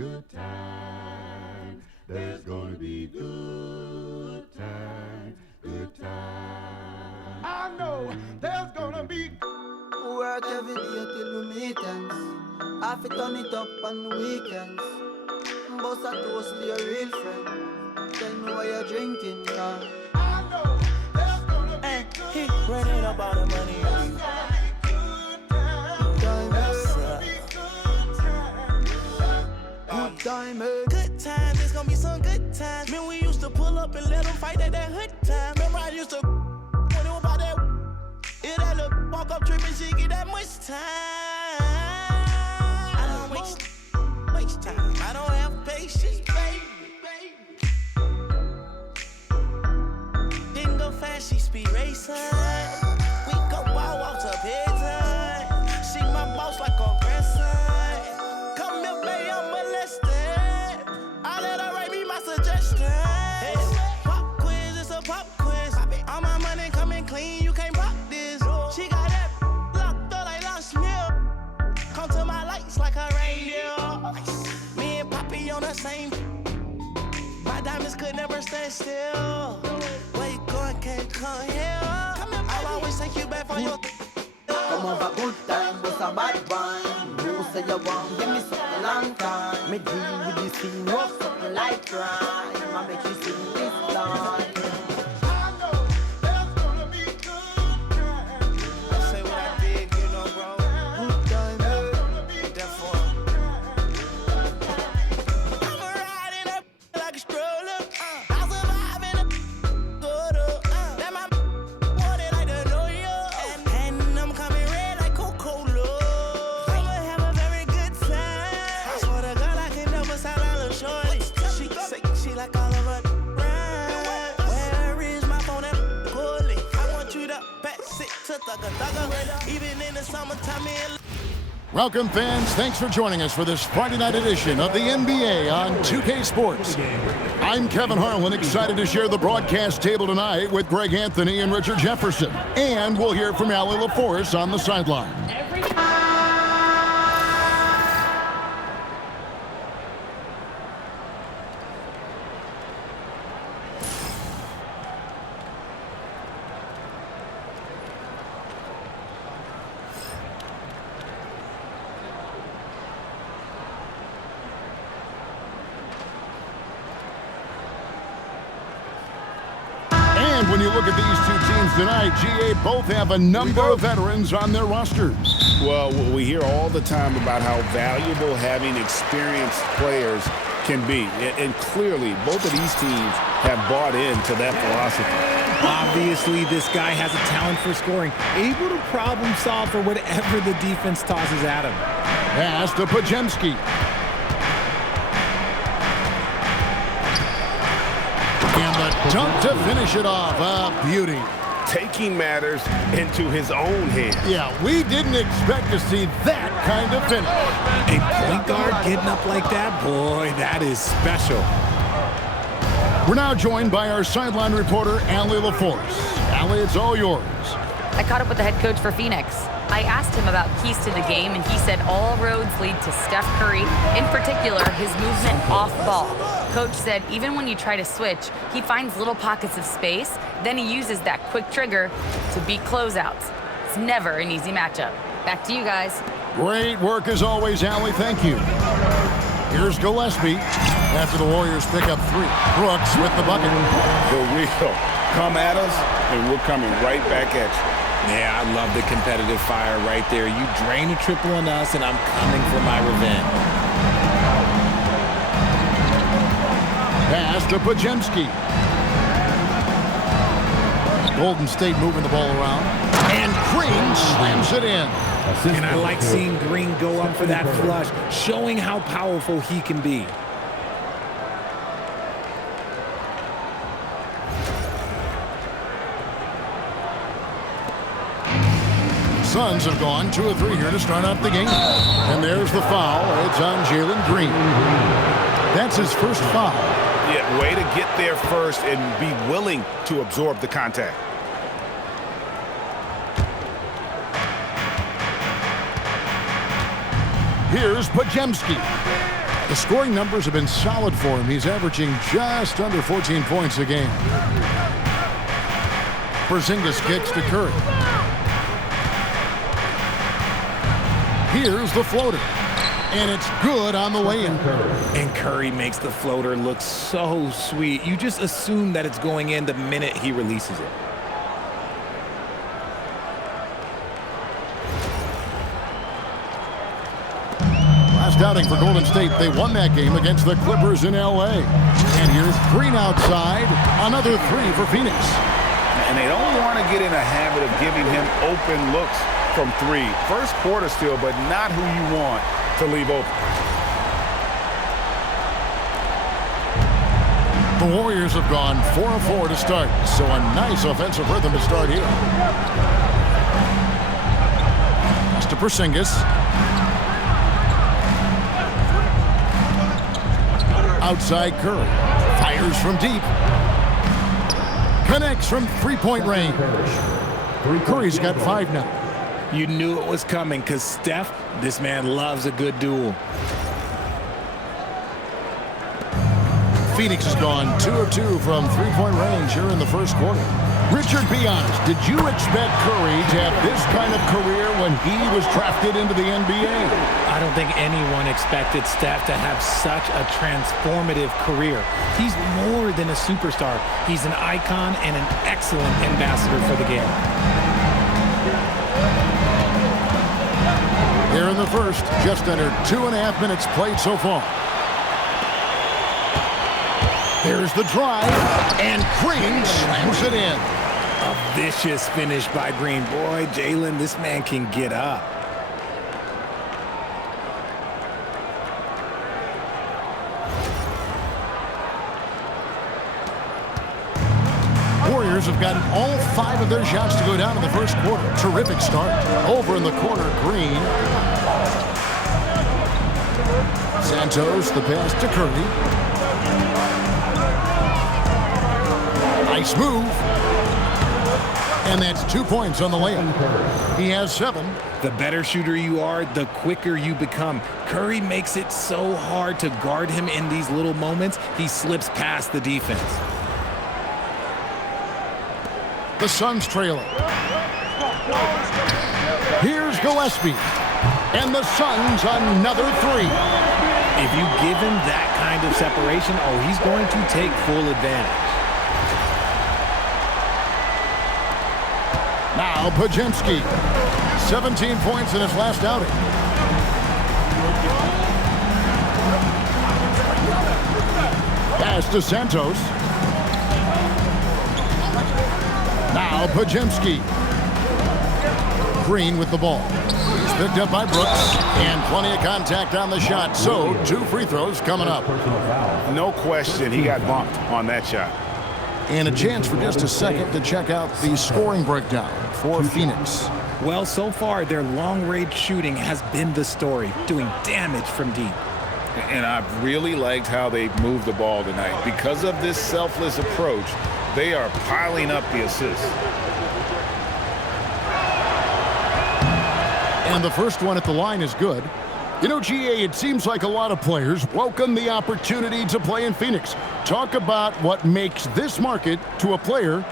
good time. There's gonna be good time, good time. I know there's gonna be work every day till we meet ends. I fi turn it up on the weekends. Boss a toast to your real friend. Tell me why you're drinking now. I know there's gonna be good He running up all the money. Good time, Good times, it's gonna be some good times. Man, we used to pull up and let them fight at that hood time. Remember I used to when it was about that. If that little walk up tripping, she get that much time. I don't waste time. I don't have patience, baby. Didn't go fast, she speed racing. We go ball off to bedtime. She my boss like a grandson. Come here, baby, I'm molested. I let her write me my suggestions. Pop quiz, it's a pop quiz. All my money coming clean, you can't rock this. She got that locked up like Lost Mill. Come to my lights like a reindeer. Me and Poppy on the same. My diamonds could never stand still. Where you going, can't come here. I'll always take you back for your. come over good time, but a bad one. You say you want, give me something long time. Me deal with this thing, rough something like crime. I make you sing this line. I know there's gonna be good time. Say what I did, you know, bro. Good time, Therefore, I'm a ride in that like a stroller. I survive in a photo. That my want it like the New York. And I'm coming red like Coca-Cola. I'ma have a very good time. I swear to God, I can never sound like a little shorty. She say she like all of her ride. Where is my phone at Cooley? I want you to pass it to thugger. Even in the summertime, in Welcome, fans. Thanks for joining us for this Friday night edition of the NBA on 2K Sports. I'm Kevin Harlan, excited to share the broadcast table tonight with Greg Anthony and Richard Jefferson. And we'll hear from Allie LaForce on the sideline. And when you look at these two teams tonight, GA both have a number of veterans on their rosters. Well, we hear all the time about how valuable having experienced players can be. And clearly, both of these teams have bought into that philosophy. Obviously, this guy has a talent for scoring, able to problem solve for whatever the defense tosses at him. Pass to Pajemski. And the dunk to finish it off. A beauty. Taking matters into his own hands. Yeah, we didn't expect to see that kind of finish. A point guard getting up like that, boy, that is special. We're now joined by our sideline reporter, Allie LaForce. Allie, it's all yours. I caught up with the head coach for Phoenix. I asked him about keys to the game, and he said all roads lead to Steph Curry, in particular, his movement off ball. Coach said even when you try to switch, he finds little pockets of space, then he uses that quick trigger to beat closeouts. It's never an easy matchup. Back to you guys. Great work as always, Allie. Thank you. Here's Gillespie after the Warriors pick up three. Brooks with the bucket. The real. Come at us, and we're coming right back at you. Yeah, I love the competitive fire right there. You drain a triple on us, and I'm coming for my revenge. Pass to Pajemski. Golden State moving the ball around. And Green slams it in. And I like seeing Green go up for that flush, showing how powerful he can be. Suns have gone 2 of 3 here to start out the game. And there's the foul. It's on Jalen Green. That's his first foul. Yeah, way to get there first and be willing to absorb the contact. Here's Pajemski. The scoring numbers have been solid for him. He's averaging just under 14 points a game. Porzingis kicks to Curry. Here's the floater. And it's good on the way in. And Curry makes the floater look so sweet. You just assume that it's going in the minute he releases it. Last outing for Golden State, they won that game against the Clippers in L.A. And here's Green outside. Another three for Phoenix. And they don't want to get in a habit of giving him open looks from three. First quarter still, but not who you want to leave open. The Warriors have gone 4 of 4 to start, so a nice offensive rhythm to start here. Pass to Porzingis. Outside Curry. Fires from deep. Connects from three-point range. Curry's got 5 now. You knew it was coming because Steph, this man loves a good duel. Phoenix has gone 2 of 2 from three-point range here in the first quarter. Richard, be honest, did you expect Curry to have this kind of career when he was drafted into the NBA? I don't think anyone expected Steph to have such a transformative career. He's more than a superstar. He's an icon and an excellent ambassador for the game. Here in the first, just under 2.5 minutes played so far. There's the drive, and Green slams it in. A vicious finish by Green. Boy, Jalen, this man can get up. Warriors have gotten all 5 of their shots to go down in the first quarter. Terrific start. Over in the corner, Green. Santos, the pass to Curry. Nice move. And that's 2 points on the layup. He has 7. The better shooter you are, the quicker you become. Curry makes it so hard to guard him in these little moments. He slips past the defense. The Suns trailing. Here's Gillespie. And the Suns another 3. If you give him that kind of separation, oh, he's going to take full advantage. Now Podziemski, 17 points in his last outing. Pass to Santos. Now Podziemski. Green with the ball. He's picked up by Brooks, and plenty of contact on the shot. So 2 free throws coming up. No question, he got bumped on that shot. And a chance for just a second to check out the scoring breakdown for Phoenix. Well, so far, their long-range shooting has been the story, doing damage from deep. And I've really liked how they moved the ball tonight. Because of this selfless approach, they are piling up the assists. And the first one at the line is good. You know, GA, it seems like a lot of players welcome the opportunity to play in Phoenix. Talk about what makes this market to a player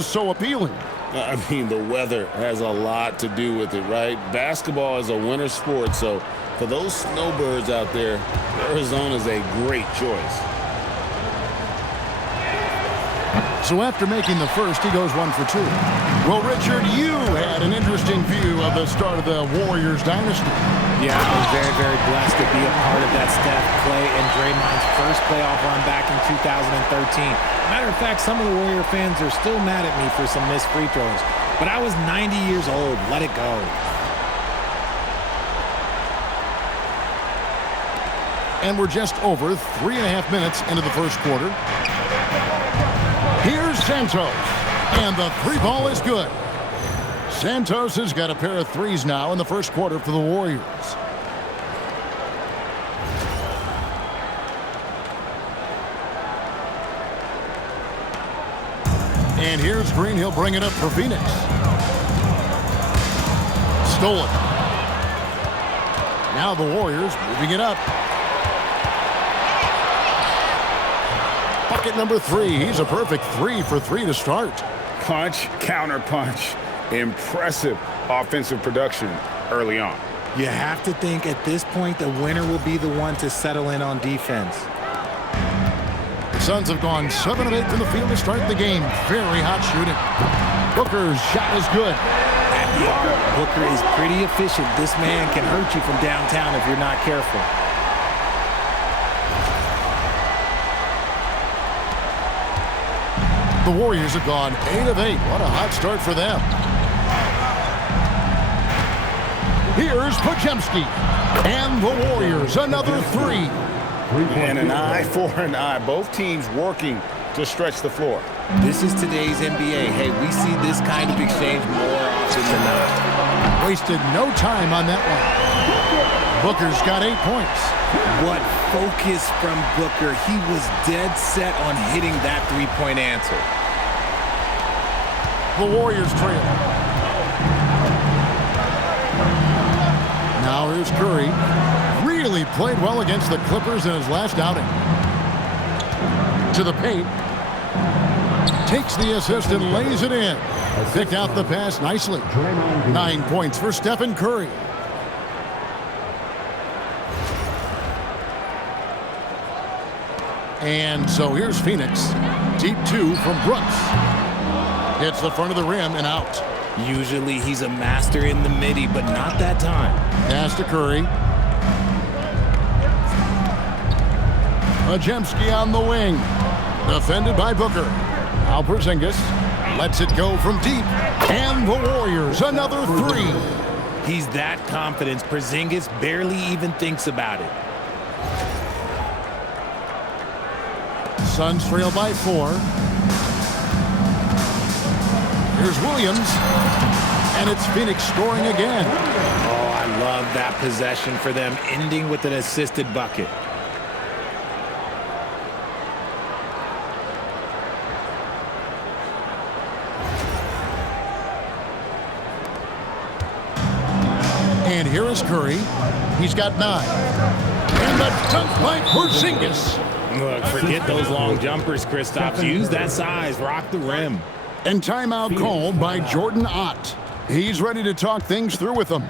so appealing. I mean, the weather has a lot to do with it, right? Basketball is a winter sport, so for those snowbirds out there, Arizona is a great choice. So after making the first, he goes 1 for 2. Well, Richard, you had an interesting view of the start of the Warriors dynasty. Yeah, I was very, very blessed to be a part of that Steph, Clay, and Draymond's first playoff run back in 2013. Matter of fact, some of the Warrior fans are still mad at me for some missed free throws. But I was 90 years old. Let it go. And we're just over 3.5 minutes into the first quarter. Here's Santos. And the 3-ball is good. Santos has got a pair of 3s now in the first quarter for the Warriors. And here's Green. He'll bring it up for Phoenix. Stolen. Now the Warriors moving it up. Bucket number 3. He's a perfect 3 for 3 to start. Punch, counter punch. Impressive offensive production early on. You have to think at this point the winner will be the one to settle in on defense. The Suns have gone 7 of 8 from the field to start the game. Very hot shooting. Booker's shot is good. At the arc, Booker is pretty efficient. This man can hurt you from downtown if you're not careful. The Warriors have gone 8 of 8. What a hot start for them. Here's Podziemski. And the Warriors, another 3. And an eye for an eye. Both teams working to stretch the floor. This is today's NBA. Hey, we see this kind of exchange more often than not. Wasted no time on that one. Booker's got 8 points. What focus from Booker. He was dead set on hitting that three-point answer. The Warriors trail. Now here's Curry. Really played well against the Clippers in his last outing. To the paint. Takes the assist and lays it in. Picked out the pass nicely. 9 points for Stephen Curry. And so here's Phoenix. Deep 2 from Brooks. Hits the front of the rim and out. Usually he's a master in the midi, but not that time. Pass to Curry. Podziemski on the wing. Defended by Booker. Now Porzingis lets it go from deep. And the Warriors, another 3. He's that confident. Porzingis barely even thinks about it. Suns trail by 4. Here's Williams. And it's Phoenix scoring again. Oh, I love that possession for them, ending with an assisted bucket. And here is Curry. He's got 9. And the dunk by Porzingis. Look, forget those long jumpers, Kristaps. Use that size. Rock the rim. And timeout called by Jordan Ott. He's ready to talk things through with them.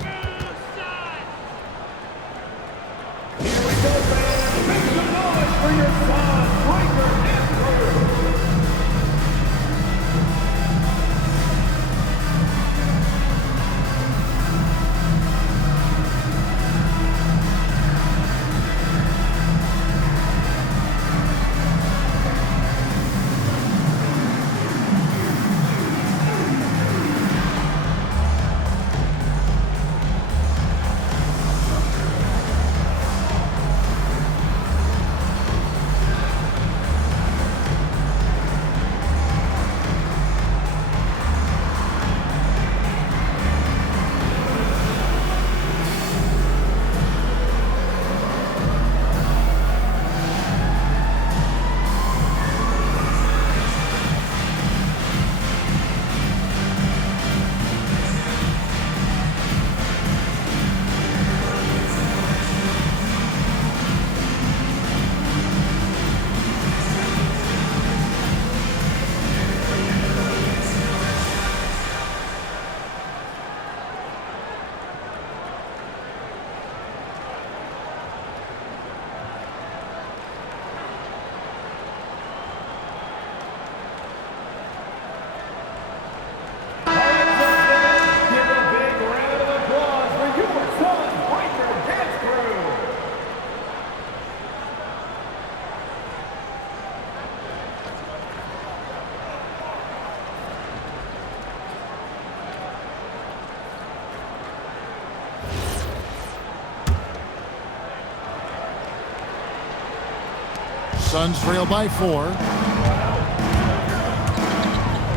Suns trail by 4.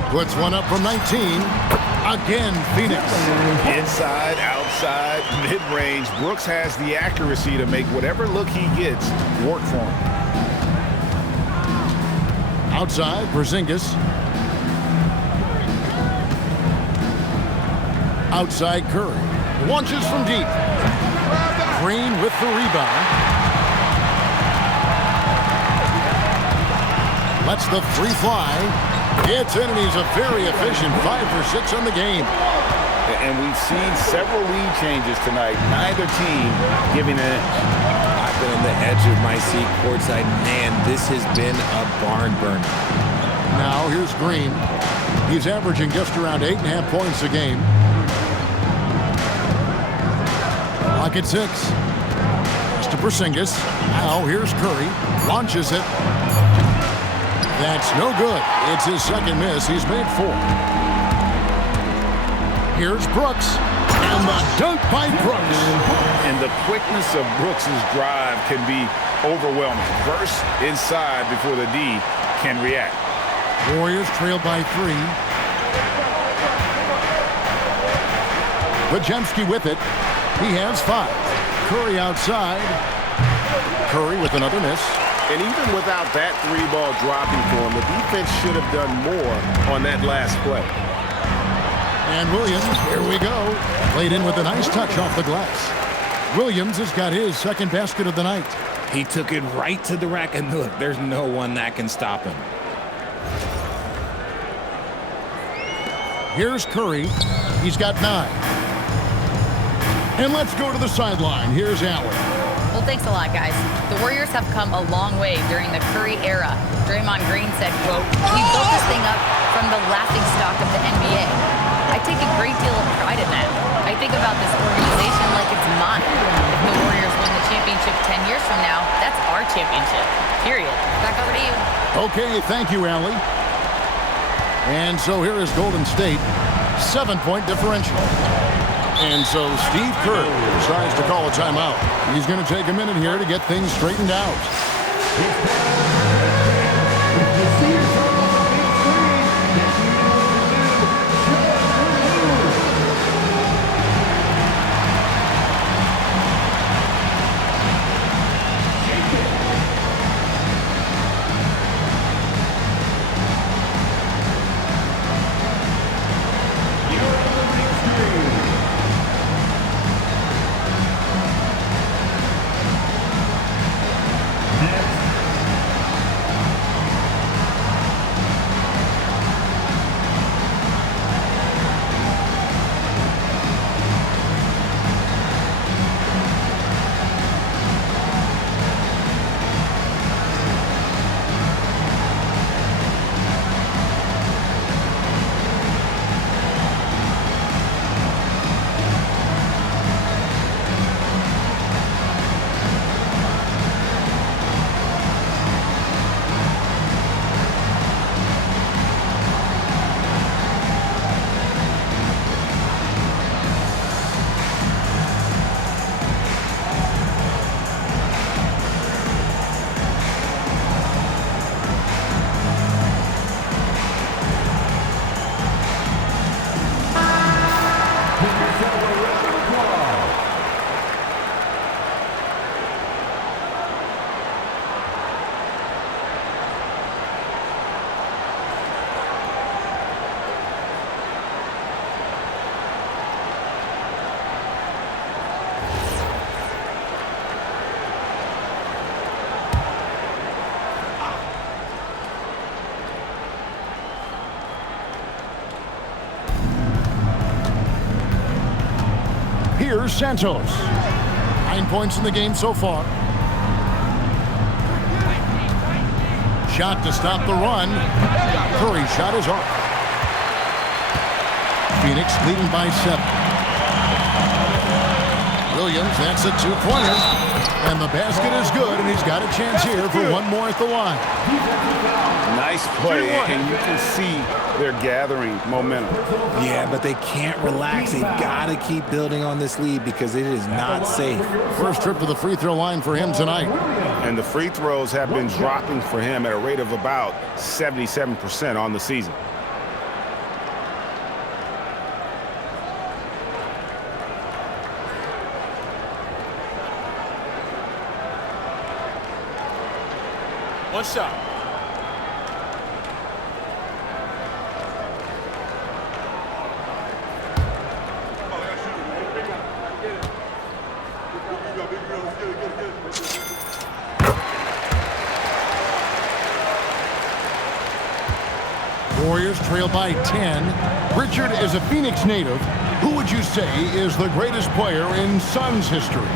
Puts one up from 19. Again, Phoenix. Inside, outside, mid-range. Brooks has the accuracy to make whatever look he gets work for him. Outside, Porzingis. Outside, Curry. Launches from deep. Green with the rebound. Lets the three fly. It's in, and he's a very efficient 5 for 6 on the game. And we've seen several lead changes tonight. Neither team giving an inch. I've been on the edge of my seat courtside. Man, this has been a barn burner. Now here's Green. He's averaging just around 8.5 points a game. Clock at 6. Pass to Porzingis. Now here's Curry. Launches it. That's no good. It's his second miss. He's made 4. Here's Brooks. And the dunk by Brooks. And the quickness of Brooks' drive can be overwhelming. Burst inside before the D can react. Warriors trail by 3. Podziemski with it. He has 5. Curry outside. Curry with another miss. And even without that 3-ball dropping for him, the defense should have done more on that last play. And Williams, here we go. Played in with a nice touch off the glass. Williams has got his second basket of the night. He took it right to the rack, and look, there's no one that can stop him. Here's Curry. He's got 9. And let's go to the sideline. Here's Allen. Well, thanks a lot, guys. The Warriors have come a long way during the Curry era. Draymond Green said, quote, "We built this thing up from the laughingstock of the NBA. I take a great deal of pride in that. I think about this organization like it's mine. If the Warriors win the championship 10 years from now, that's our championship. Period." Back over to you. Okay, thank you, Allie. And so here is Golden State. 7-point differential. And so Steve Kerr decides to call a timeout. He's going to take a minute here to get things straightened out. Here's Santos. 9 points in the game so far. Shot to stop the run. Curry shot is off. Phoenix leading by 7. Williams, that's a 2-pointer. And the basket is good, and he's got a chance here for one more at the line. Nice play, and you can see they're gathering momentum. Yeah, but they can't relax. They've got to keep building on this lead because it is not safe. First trip to the free throw line for him tonight. And the free throws have been dropping for him at a rate of about 77% on the season. One shot. Warriors trail by 10. Richard, as a Phoenix native, who would you say is the greatest player in Suns history?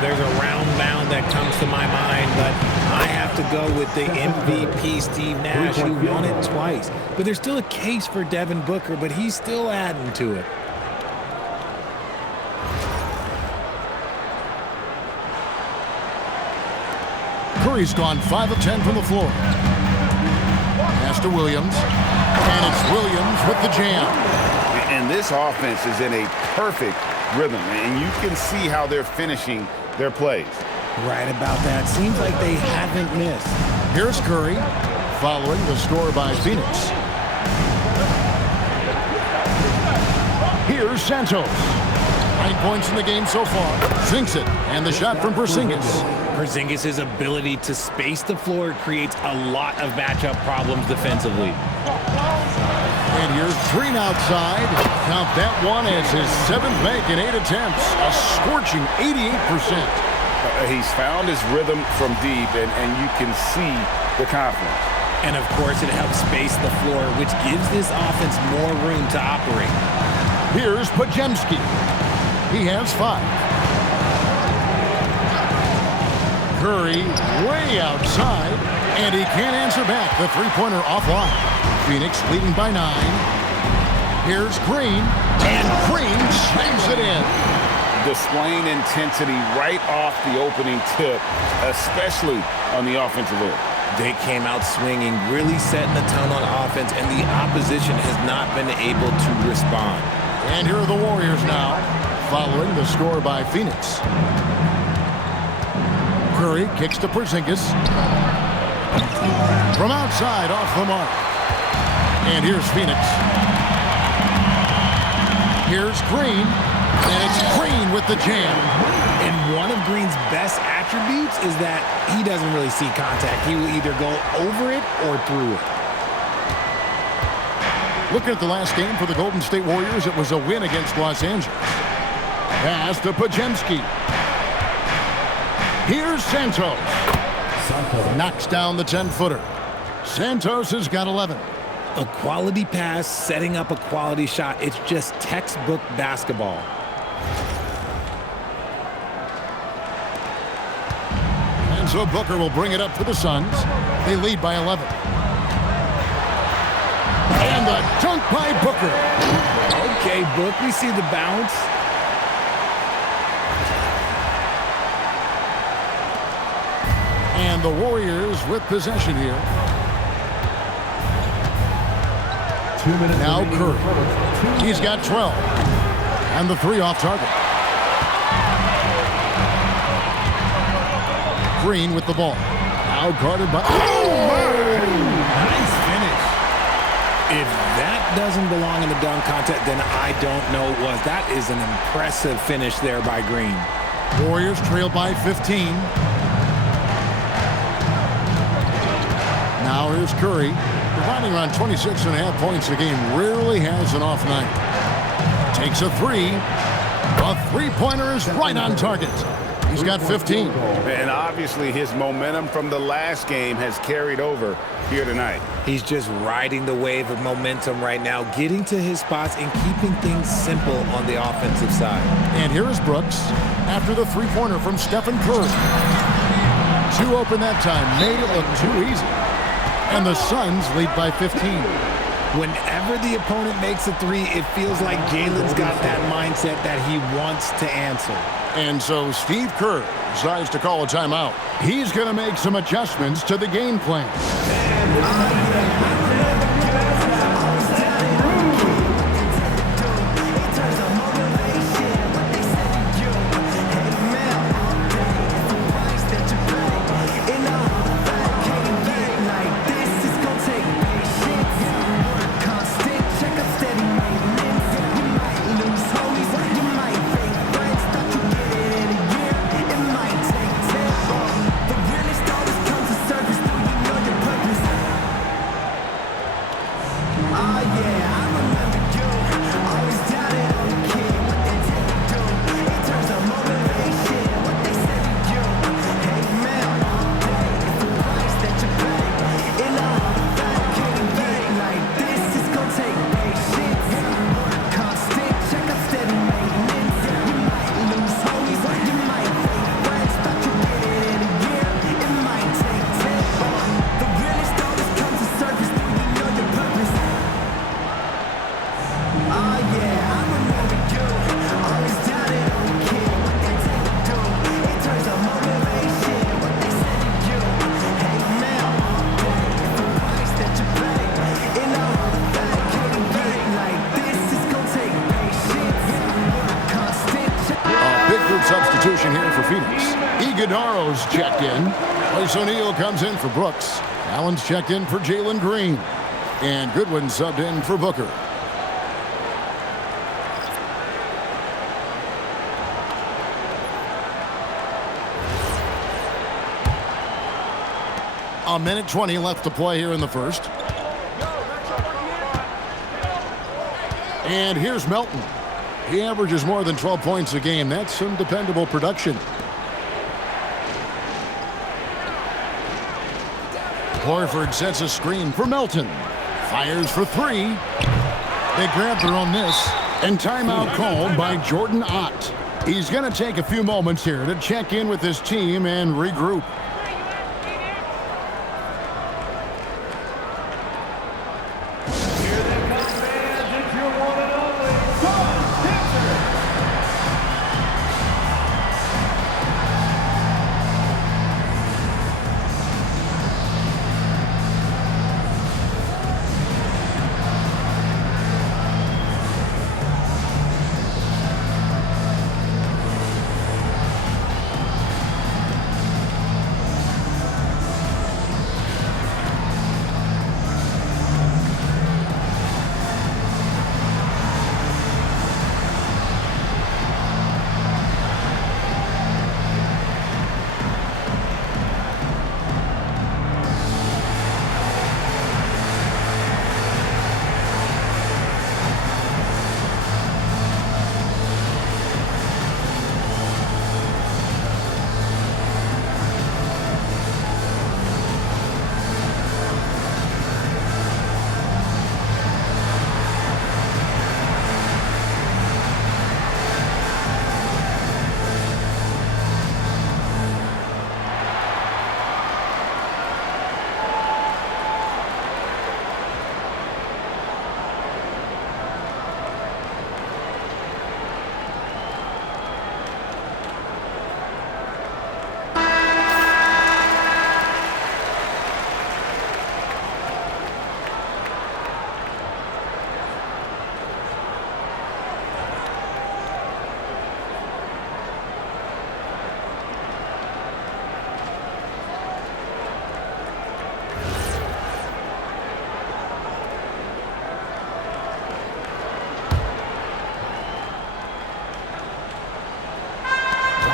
There's a round mound that comes to my mind, but I have to go with the MVP, Steve Nash, who won it twice. But there's still a case for Devin Booker, but he's still adding to it. Curry's gone 5 of 10 from the floor. Pass to Williams, and it's Williams with the jam. And this offense is in a perfect rhythm, and you can see how they're finishing their plays. Right about that. Seems like they haven't missed. Here's Curry, following the score by Phoenix. Here's Santos. 9 points in the game so far. Sinks it, and the shot from Porzingis. Porzingis' ability to space the floor creates a lot of matchup problems defensively. And here's Green outside. Count that one as his 7th make in 8 attempts. A scorching 88%. He's found his rhythm from deep, and you can see the confidence. And, of course, it helps space the floor, which gives this offense more room to operate. Here's Podziemski. He has 5. Curry way outside, and he can't answer back. The three-pointer offline. Phoenix leading by 9. Here's Green, and Green slams it in. Displaying intensity right off the opening tip, especially on the offensive end. They came out swinging, really setting the tone on offense, and the opposition has not been able to respond. And here are the Warriors now, following the score by Phoenix. Curry kicks to Porzingis. From outside, off the mark. And here's Phoenix. Here's Green. And it's Green with the jam. And one of Green's best attributes is that he doesn't really see contact. He will either go over it or through it. Looking at the last game for the Golden State Warriors, it was a win against Los Angeles. Pass to Podziemski. Here's Santos. Knocks down the 10-footer. Santos has got 11. A quality pass, setting up a quality shot. It's just textbook basketball. And so Booker will bring it up for the Suns. They lead by 11. And the dunk by Booker. Okay, Book, we see the bounce. And the Warriors with possession here. 2 minutes. Now Curry. He's got 12. And the 3 off target. Green with the ball. Now guarded by... Oh, my! Nice finish. If that doesn't belong in the dunk contest, then I don't know what. That is an impressive finish there by Green. Warriors trail by 15. Now here's Curry, providing around 26.5 points a game. Rarely has an off night. Takes a 3. A three-pointer is right on target. He's got 15. And obviously his momentum from the last game has carried over here tonight. He's just riding the wave of momentum right now, getting to his spots and keeping things simple on the offensive side. And here is Brooks after the three-pointer from Stephen Curry. 2 open that time, made it look too easy. And the Suns lead by 15. Whenever the opponent makes a 3, it feels like Jalen's got that mindset that he wants to answer. And so Steve Kerr decides to call a timeout. He's going to make some adjustments to the game plan. Iguodaro's checked in. Royce O'Neal comes in for Brooks. Allen's checked in for Jalen Green. And Goodwin subbed in for Booker. A minute 20 left to play here in the first. And here's Melton. He averages more than 12 points a game. That's some dependable production. Horford sets a screen for Melton. Fires for three. They grab their own miss. And timeout called by Jordan Ott. He's going to take a few moments here to check in with his team and regroup.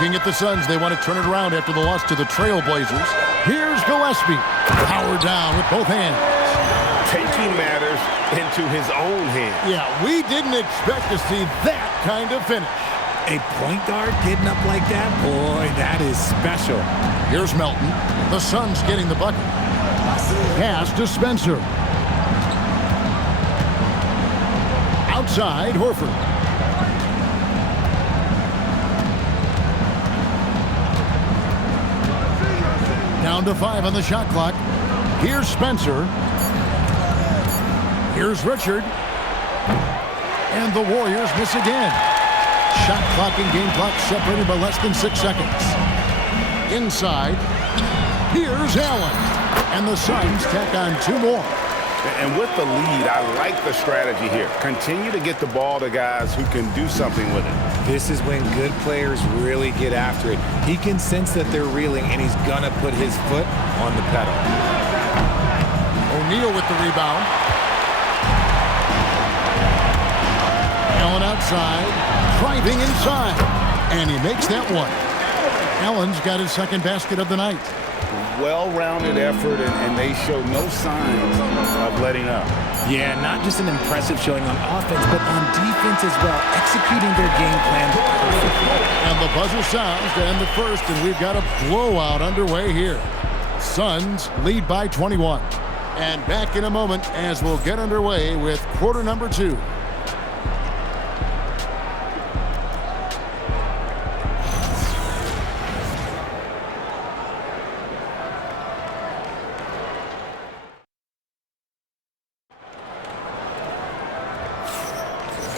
Looking at the Suns, they want to turn it around after the loss to the Trailblazers. Here's Gillespie. Power down with both hands. Taking matters into his own hands. Yeah, we didn't expect to see that kind of finish. A point guard getting up like that? Boy, that is special. Here's Melton. The Suns getting the bucket. Pass to Spencer. Outside, Horford. Down to 5 on the shot clock. Here's Spencer. Here's Richard. And the Warriors miss again. Shot clock and game clock separated by less than 6 seconds. Inside. Here's Allen. And the Suns tack on 2 more. And with the lead, I like the strategy here. Continue to get the ball to guys who can do something with it. This is when good players really get after it. He can sense that they're reeling, and he's going to put his foot on the pedal. O'Neal with the rebound. Allen outside, driving inside, and he makes that one. Allen's got his second basket of the night. Well-rounded effort, and they show no signs of letting up. Yeah, not just an impressive showing on offense, but on defense as well, executing their game plan perfectly. And the buzzer sounds to end the first, and we've got a blowout underway here. Suns lead by 21. And back in a moment as we'll get underway with quarter number 2.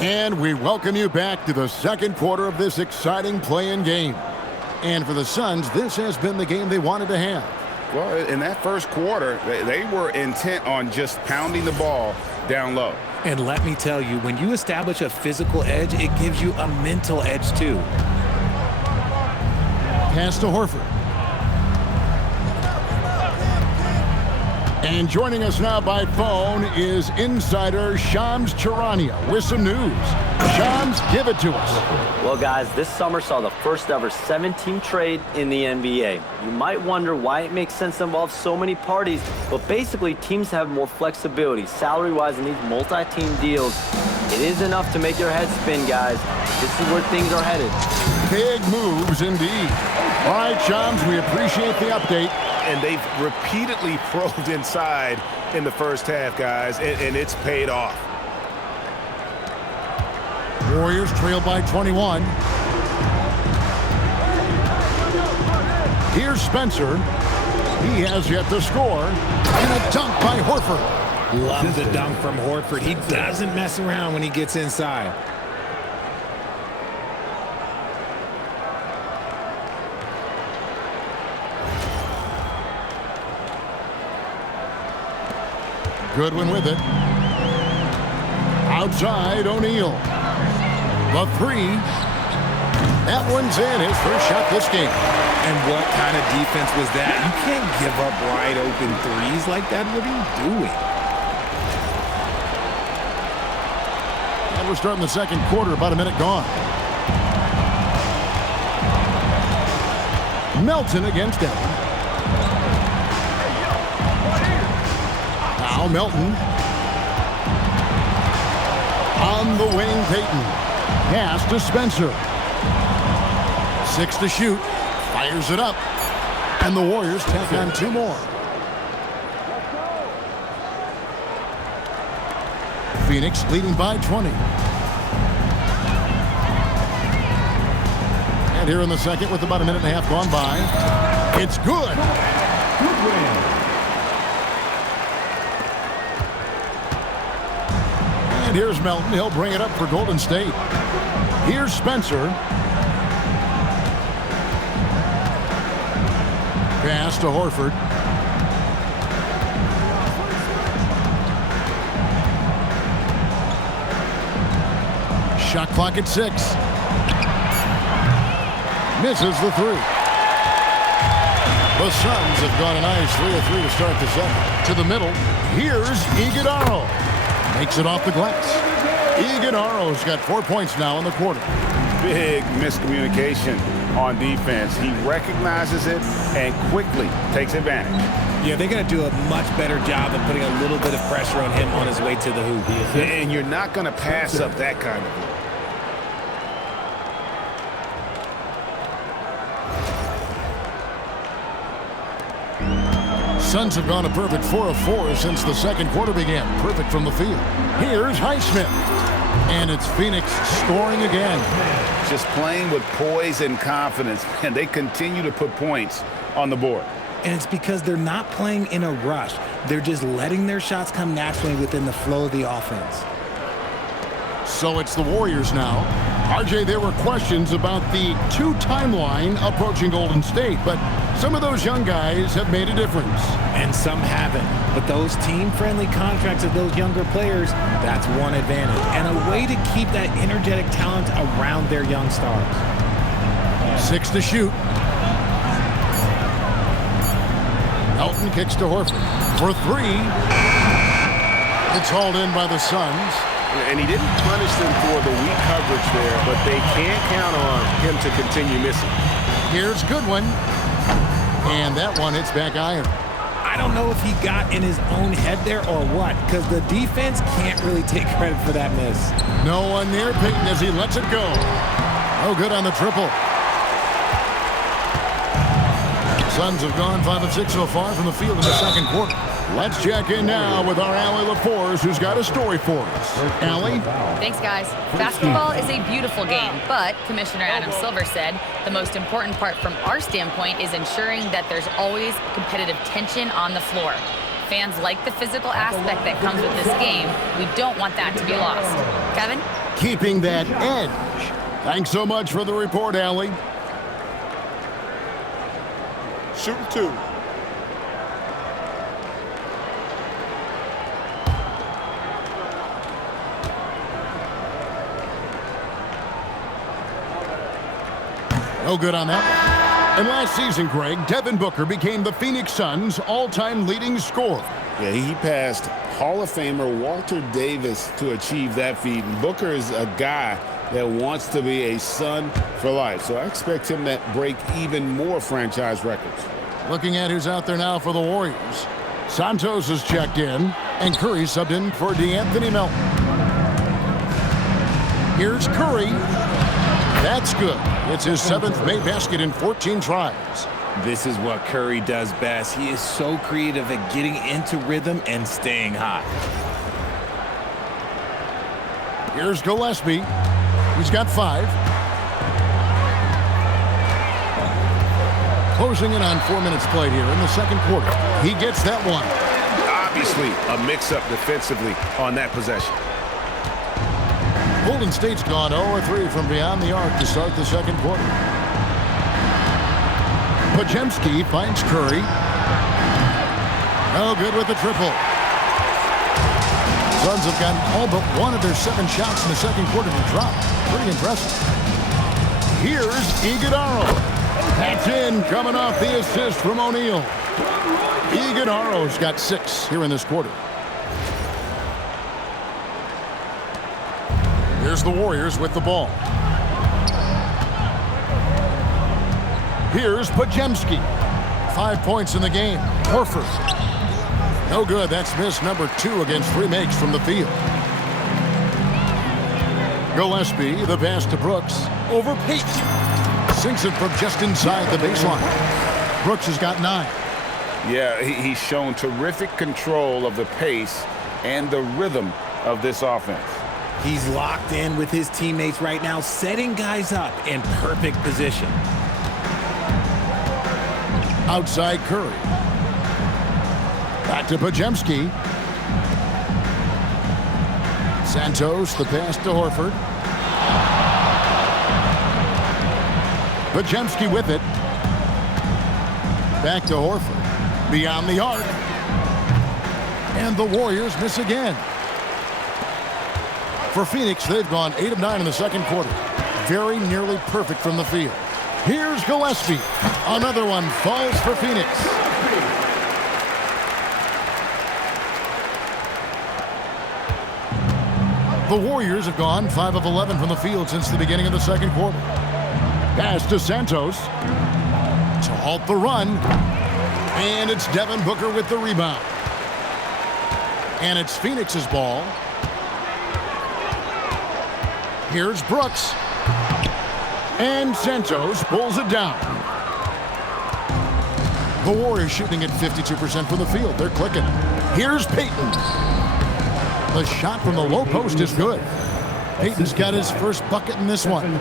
And we welcome you back to the second quarter of this exciting play-in game. And for the Suns, this has been the game they wanted to have. Well, in that first quarter, they were intent on just pounding the ball down low. And let me tell you, when you establish a physical edge, it gives you a mental edge too. Pass to Horford. And joining us now by phone is insider Shams Charania with some news. Shams, give it to us. Well, guys, this summer saw the first ever 7-team trade in the NBA. You might wonder why it makes sense to involve so many parties, but basically teams have more flexibility salary-wise in these multi-team deals. It is enough to make your head spin, guys. This is where things are headed. Big moves indeed. All right, Shams, we appreciate the update. And they've repeatedly probed inside in the first half, guys, and it's paid off. Warriors trail by 21. Here's Spencer. He has yet to score. And a dunk by Horford. Love the dunk from Horford. He doesn't mess around when he gets inside. Goodwin with it. Outside, O'Neal. The three. That one's in. His first shot this game. And what kind of defense was that? You can't give up wide open threes like that. What are you doing? And we're starting the second quarter, about a minute gone. Melton against Devin. Now Melton. On the wing, Payton. Pass to Spencer. 6 to shoot. Fires it up. And the Warriors tack on 2 more. Phoenix leading by 20. And here in the second with about a minute and a half gone by. It's good. And here's Melton. He'll bring it up for Golden State. Here's Spencer. Pass to Horford. Shot clock at 6. Misses the 3. The Suns have gone a nice 3 of 3 to start the second. To the middle. Here's Iguodala. Makes it off the glass. Iguodala's got 4 points now in the quarter. Big miscommunication on defense. He recognizes it and quickly takes advantage. Yeah, they're going to do a much better job of putting a little bit of pressure on him on his way to the hoop. And you're not going to pass up that kind of. Suns have gone a perfect 4 of 4 since the second quarter began. Perfect from the field. Here's Highsmith. And it's Phoenix scoring again. Just playing with poise and confidence, and they continue to put points on the board. And it's because they're not playing in a rush. They're just letting their shots come naturally within the flow of the offense. So it's the Warriors now. RJ, there were questions about the 2 timeline approaching Golden State, but some of those young guys have made a difference. And some haven't. But those team-friendly contracts of those younger players, that's one advantage. And a way to keep that energetic talent around their young stars. 6 to shoot. Melton kicks to Horford for 3. It's hauled in by the Suns. And he didn't punish them for the weak coverage there, but they can't count on him to continue missing. Here's Goodwin. And that one hits back iron. I don't know if he got in his own head there or what, because the defense can't really take credit for that miss. No one near Payton as he lets it go. No good on the triple. Suns have gone 5 of 6 so far from the field in the second quarter. Let's check in now with our Allie LaForce, who's got a story for us. Allie? Thanks, guys. Basketball is a beautiful game, but Commissioner Adam Silver said the most important part from our standpoint is ensuring that there's always competitive tension on the floor. Fans like the physical aspect that comes with this game. We don't want that to be lost. Kevin? Keeping that edge. Thanks so much for the report, Allie. Shooting 2. No good on that. And last season, Greg, Devin Booker became the Phoenix Suns' all-time leading scorer. Yeah, he passed Hall of Famer Walter Davis to achieve that feat. And Booker is a guy that wants to be a Sun for life. So I expect him to break even more franchise records. Looking at who's out there now for the Warriors. Santos is checked in, and Curry subbed in for DeAnthony Melton. Here's Curry. That's good. It's his 7th made basket in 14 tries. This is what Curry does best. He is so creative at getting into rhythm and staying hot. Here's Gillespie. He's got 5. Closing in on 4 minutes played here in the second quarter. He gets that one. Obviously, a mix-up defensively on that possession. Golden State's gone 0-3 from beyond the arc to start the second quarter. Podziemski finds Curry. No good with the triple. Suns have gotten all but one of their 7 shots in the second quarter to drop. Pretty impressive. Here's Iguodala. That's in, coming off the assist from O'Neal. Iguodala's got 6 here in this quarter. Here's the Warriors with the ball. Here's Podziemski. 5 points in the game. Horford. No good. That's miss number 2 against 3 makes from the field. Gillespie, the pass to Brooks. Over Payton. Sinks it from just inside the baseline. Brooks has got 9. Yeah, he's shown terrific control of the pace and the rhythm of this offense. He's locked in with his teammates right now, setting guys up in perfect position. Outside Curry. Back to Podziemski. Santos, the pass to Horford. Podziemski with it. Back to Horford. Beyond the arc. And the Warriors miss again. For Phoenix, they've gone 8 of 9 in the second quarter. Very nearly perfect from the field. Here's Gillespie. Another one falls for Phoenix. The Warriors have gone 5 of 11 from the field since the beginning of the second quarter. Pass to Santos to halt the run. And it's Devin Booker with the rebound. And it's Phoenix's ball. Here's Brooks. And Santos pulls it down. The Warriors shooting at 52% from the field. They're clicking. Here's Payton. The shot from the low post is good. Payton's got his first bucket in this one.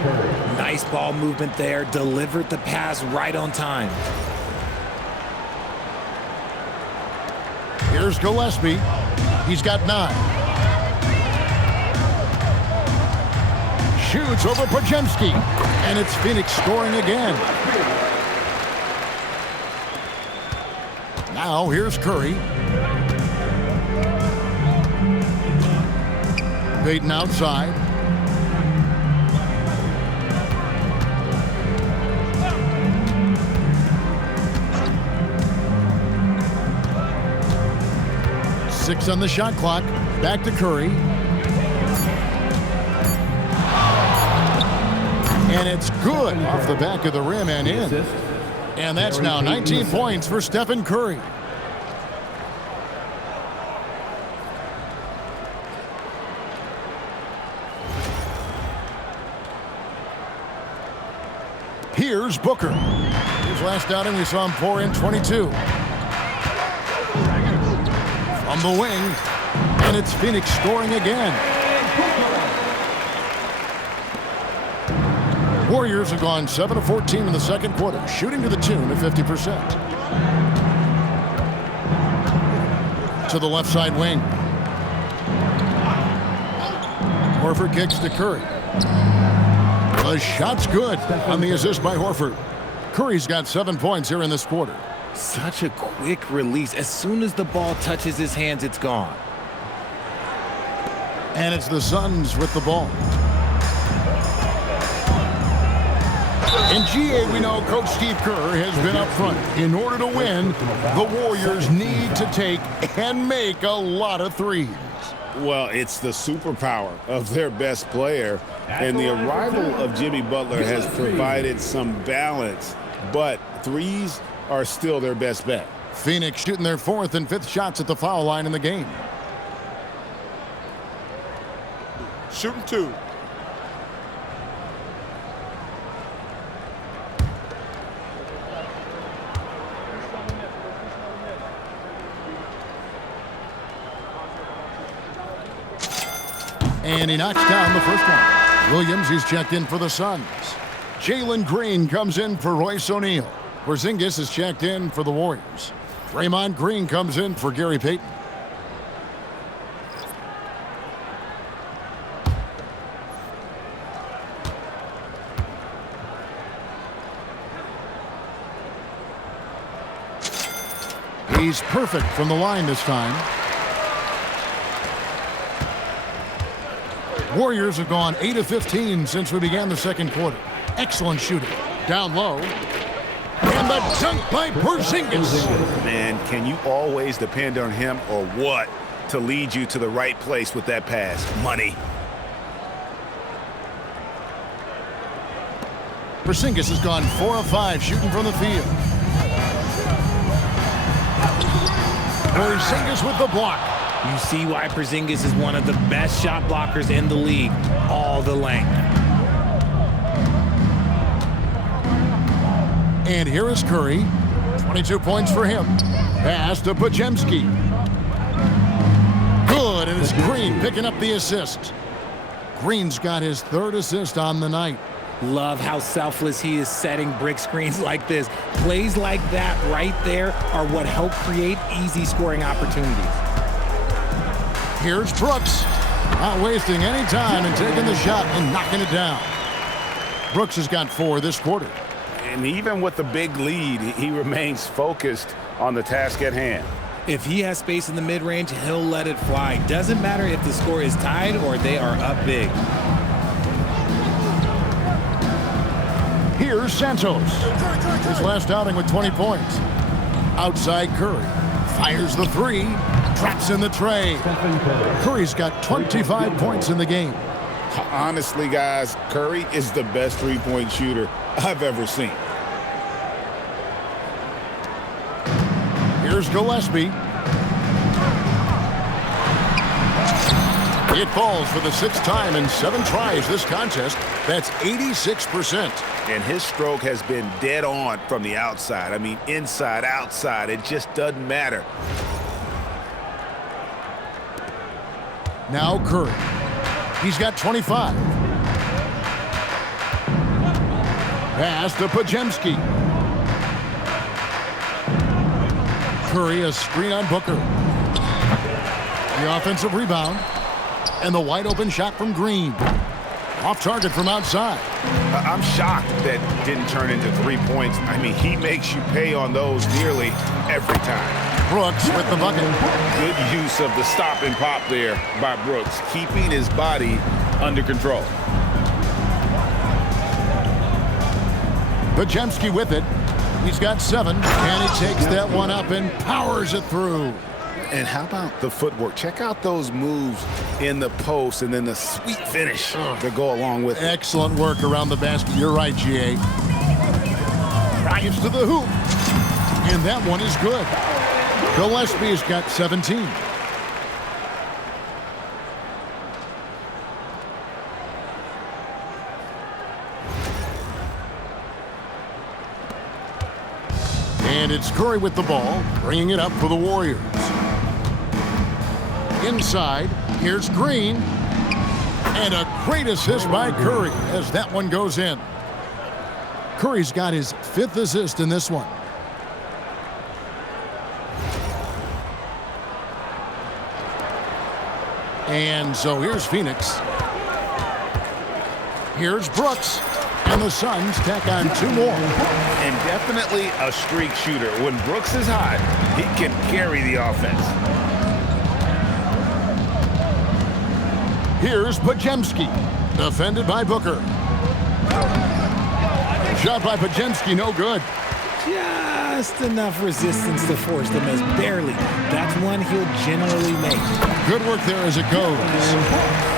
Nice ball movement there. Delivered the pass right on time. Here's Gillespie. He's got 9. Shoots over Podziemski. And it's Phoenix scoring again. Now here's Curry. Payton outside. Six on the shot clock. Back to Curry. And it's good off the back of the rim and in. And that's now 19 points for Stephen Curry. Here's Booker. His last outing, we saw him pour in 22. From the wing, and it's Phoenix scoring again. Warriors have gone 7 of 14 in the second quarter, shooting to the tune of 50%. To the left side wing. Horford kicks to Curry. The shot's good on the assist by Horford. Curry's got 7 points here in this quarter. Such a quick release. As soon as the ball touches his hands, it's gone. And it's the Suns with the ball. In GA, we know Coach Steve Kerr has been up front. In order to win, the Warriors need to take and make a lot of threes. Well, it's the superpower of their best player, and the arrival of Jimmy Butler has provided some balance, but threes are still their best bet. Phoenix shooting their 4th and 5th shots at the foul line in the game. Shooting 2. And he knocks down the first one. Williams, he's checked in for the Suns. Jalen Green comes in for Royce O'Neal. Porzingis is checked in for the Warriors. Draymond Green comes in for Gary Payton. He's perfect from the line this time. Warriors have gone 8 of 15 since we began the second quarter. Excellent shooting. Down low. And the dunk by Porzingis. Man, can you always depend on him or what to lead you to the right place with that pass? Money. Porzingis has gone 4 of 5 shooting from the field. Porzingis with the block. You see why Porzingis is one of the best shot blockers in the league. All the length. And here is Curry. 22 points for him. Pass to Podziemski. Good, and it's Green picking up the assist. Green's got his 3rd assist on the night. Love how selfless he is setting brick screens like this. Plays like that right there are what help create easy scoring opportunities. Here's Brooks. Not wasting any time and taking the shot and knocking it down. Brooks has got 4 this quarter. And even with the big lead, he remains focused on the task at hand. If he has space in the mid-range, he'll let it fly. Doesn't matter if the score is tied or they are up big. Here's Santos. His last outing with 20 points. Outside Curry. Fires the 3. Traps in the tray. Curry's got 25 points in the game. Honestly, guys, Curry is the best three-point shooter I've ever seen. Here's Gillespie. It falls for the 6th time in 7 tries this contest. That's 86%. And his stroke has been dead on from the outside. I mean, inside, outside, it just doesn't matter. Now Curry. He's got 25. Pass to Podziemski. Curry, a screen on Booker. The offensive rebound. And the wide open shot from Green. Off target from outside. I'm shocked that didn't turn into 3 points. I mean, he makes you pay on those nearly every time. Brooks with the bucket. Good use of the stop and pop there by Brooks, keeping his body under control. Podziemski with it. He's got 7, and he takes that one up and powers it through. And how about the footwork? Check out those moves in the post and then the sweet finish to go along with it. Excellent work around the basket. You're right, G.A. Drives to the hoop. And that one is good. Gillespie's got 17. And it's Curry with the ball, bringing it up for the Warriors. Inside, here's Green. And a great assist by Curry as that one goes in. Curry's got his 5th assist in this one. And so here's Phoenix. Here's Brooks. And the Suns tack on 2 more. And definitely a streak shooter. When Brooks is hot, he can carry the offense. Here's Podziemski, defended by Booker. Shot by Pajemski, no good. Just enough resistance to force the miss. Barely. That's one he'll generally make. Good work there as it goes.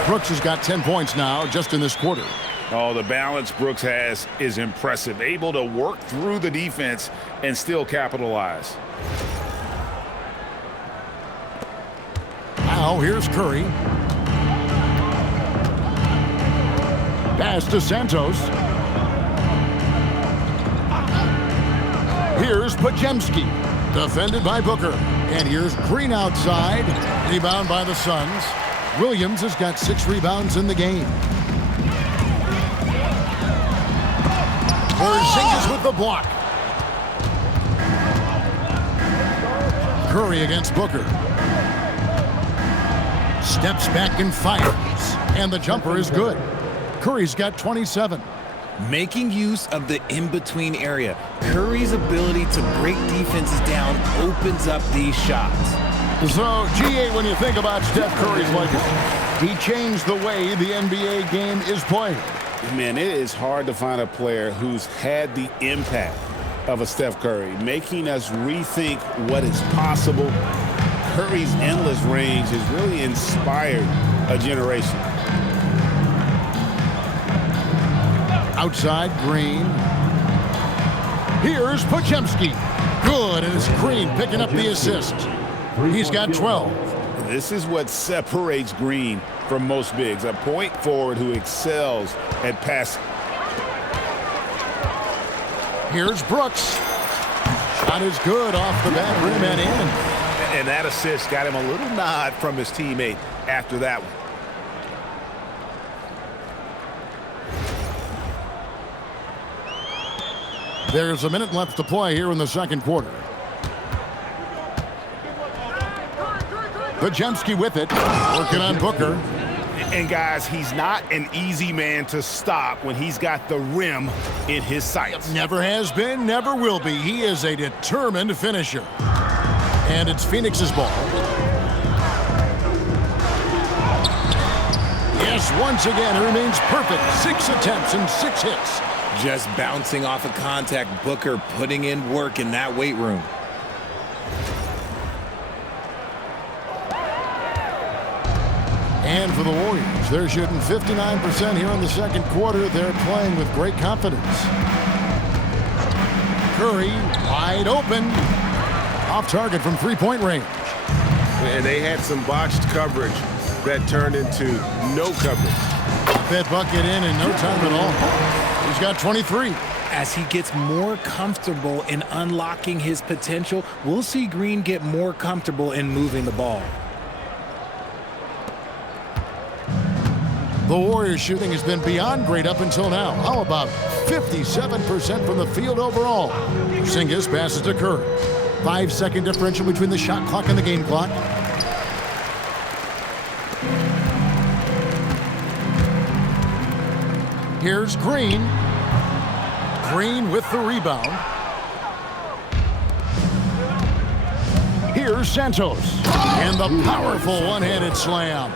Brooks has got 10 points now just in this quarter. Oh, the balance Brooks has is impressive. Able to work through the defense and still capitalize. Now here's Curry. Pass to Santos. Here's Pajemski, defended by Booker. And here's Green outside, rebound by the Suns. Williams has got 6 rebounds in the game. Porzingis with the block. Curry against Booker. Steps back and fires. And the jumper is good. Curry's got 27. Making use of the in-between area. Curry's ability to break defenses down opens up these shots. So, GA, when you think about Steph Curry's legacy, he changed the way the NBA game is played. Man, it is hard to find a player who's had the impact of a Steph Curry, making us rethink what is possible. Curry's endless range has really inspired a generation. Outside, Green. Here's Pajemski. Good, and it's Green picking up the assist. He's got 12. This is what separates Green from most bigs, a point forward who excels at passing. Here's Brooks. Shot is good off the back rim and in. And that assist got him a little nod from his teammate after that one. There's a minute left to play here in the second quarter. Pajemski with it, working on Booker. And guys, he's not an easy man to stop when he's got the rim in his sights. Never has been, never will be. He is a determined finisher. And it's Phoenix's ball. Yes, once again, it remains perfect. 6 attempts and 6 hits. Just bouncing off of contact, Booker putting in work in that weight room. And for the Warriors, they're shooting 59% here in the second quarter. They're playing with great confidence. Curry, wide open. Off target from three-point range. And they had some botched coverage that turned into no coverage. Got that bucket in no time at all. He's got 23. As he gets more comfortable in unlocking his potential, we'll see Green get more comfortable in moving the ball. The Warriors shooting has been beyond great up until now. How about 57% from the field overall? Porzingis passes to Curry. 5-second differential between the shot clock and the game clock. Here's Green. Green with the rebound. Here's Santos. And the powerful one-handed slam.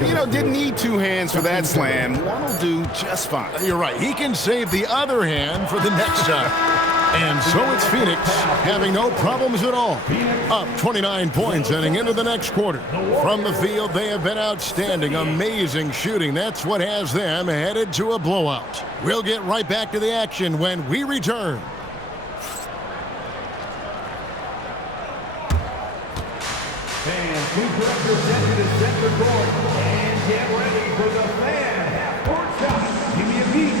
You know, didn't need 2 hands for that slam. One will do just fine. You're right. He can save the other hand for the next time. And so it's Phoenix having no problems at all. Up 29 points heading into the next quarter. From the field, they have been outstanding. Amazing shooting. That's what has them headed to a blowout. We'll get right back to the action when we return. Fans, please represent to the center court and get ready for the fan half-court shot. Give me a beat.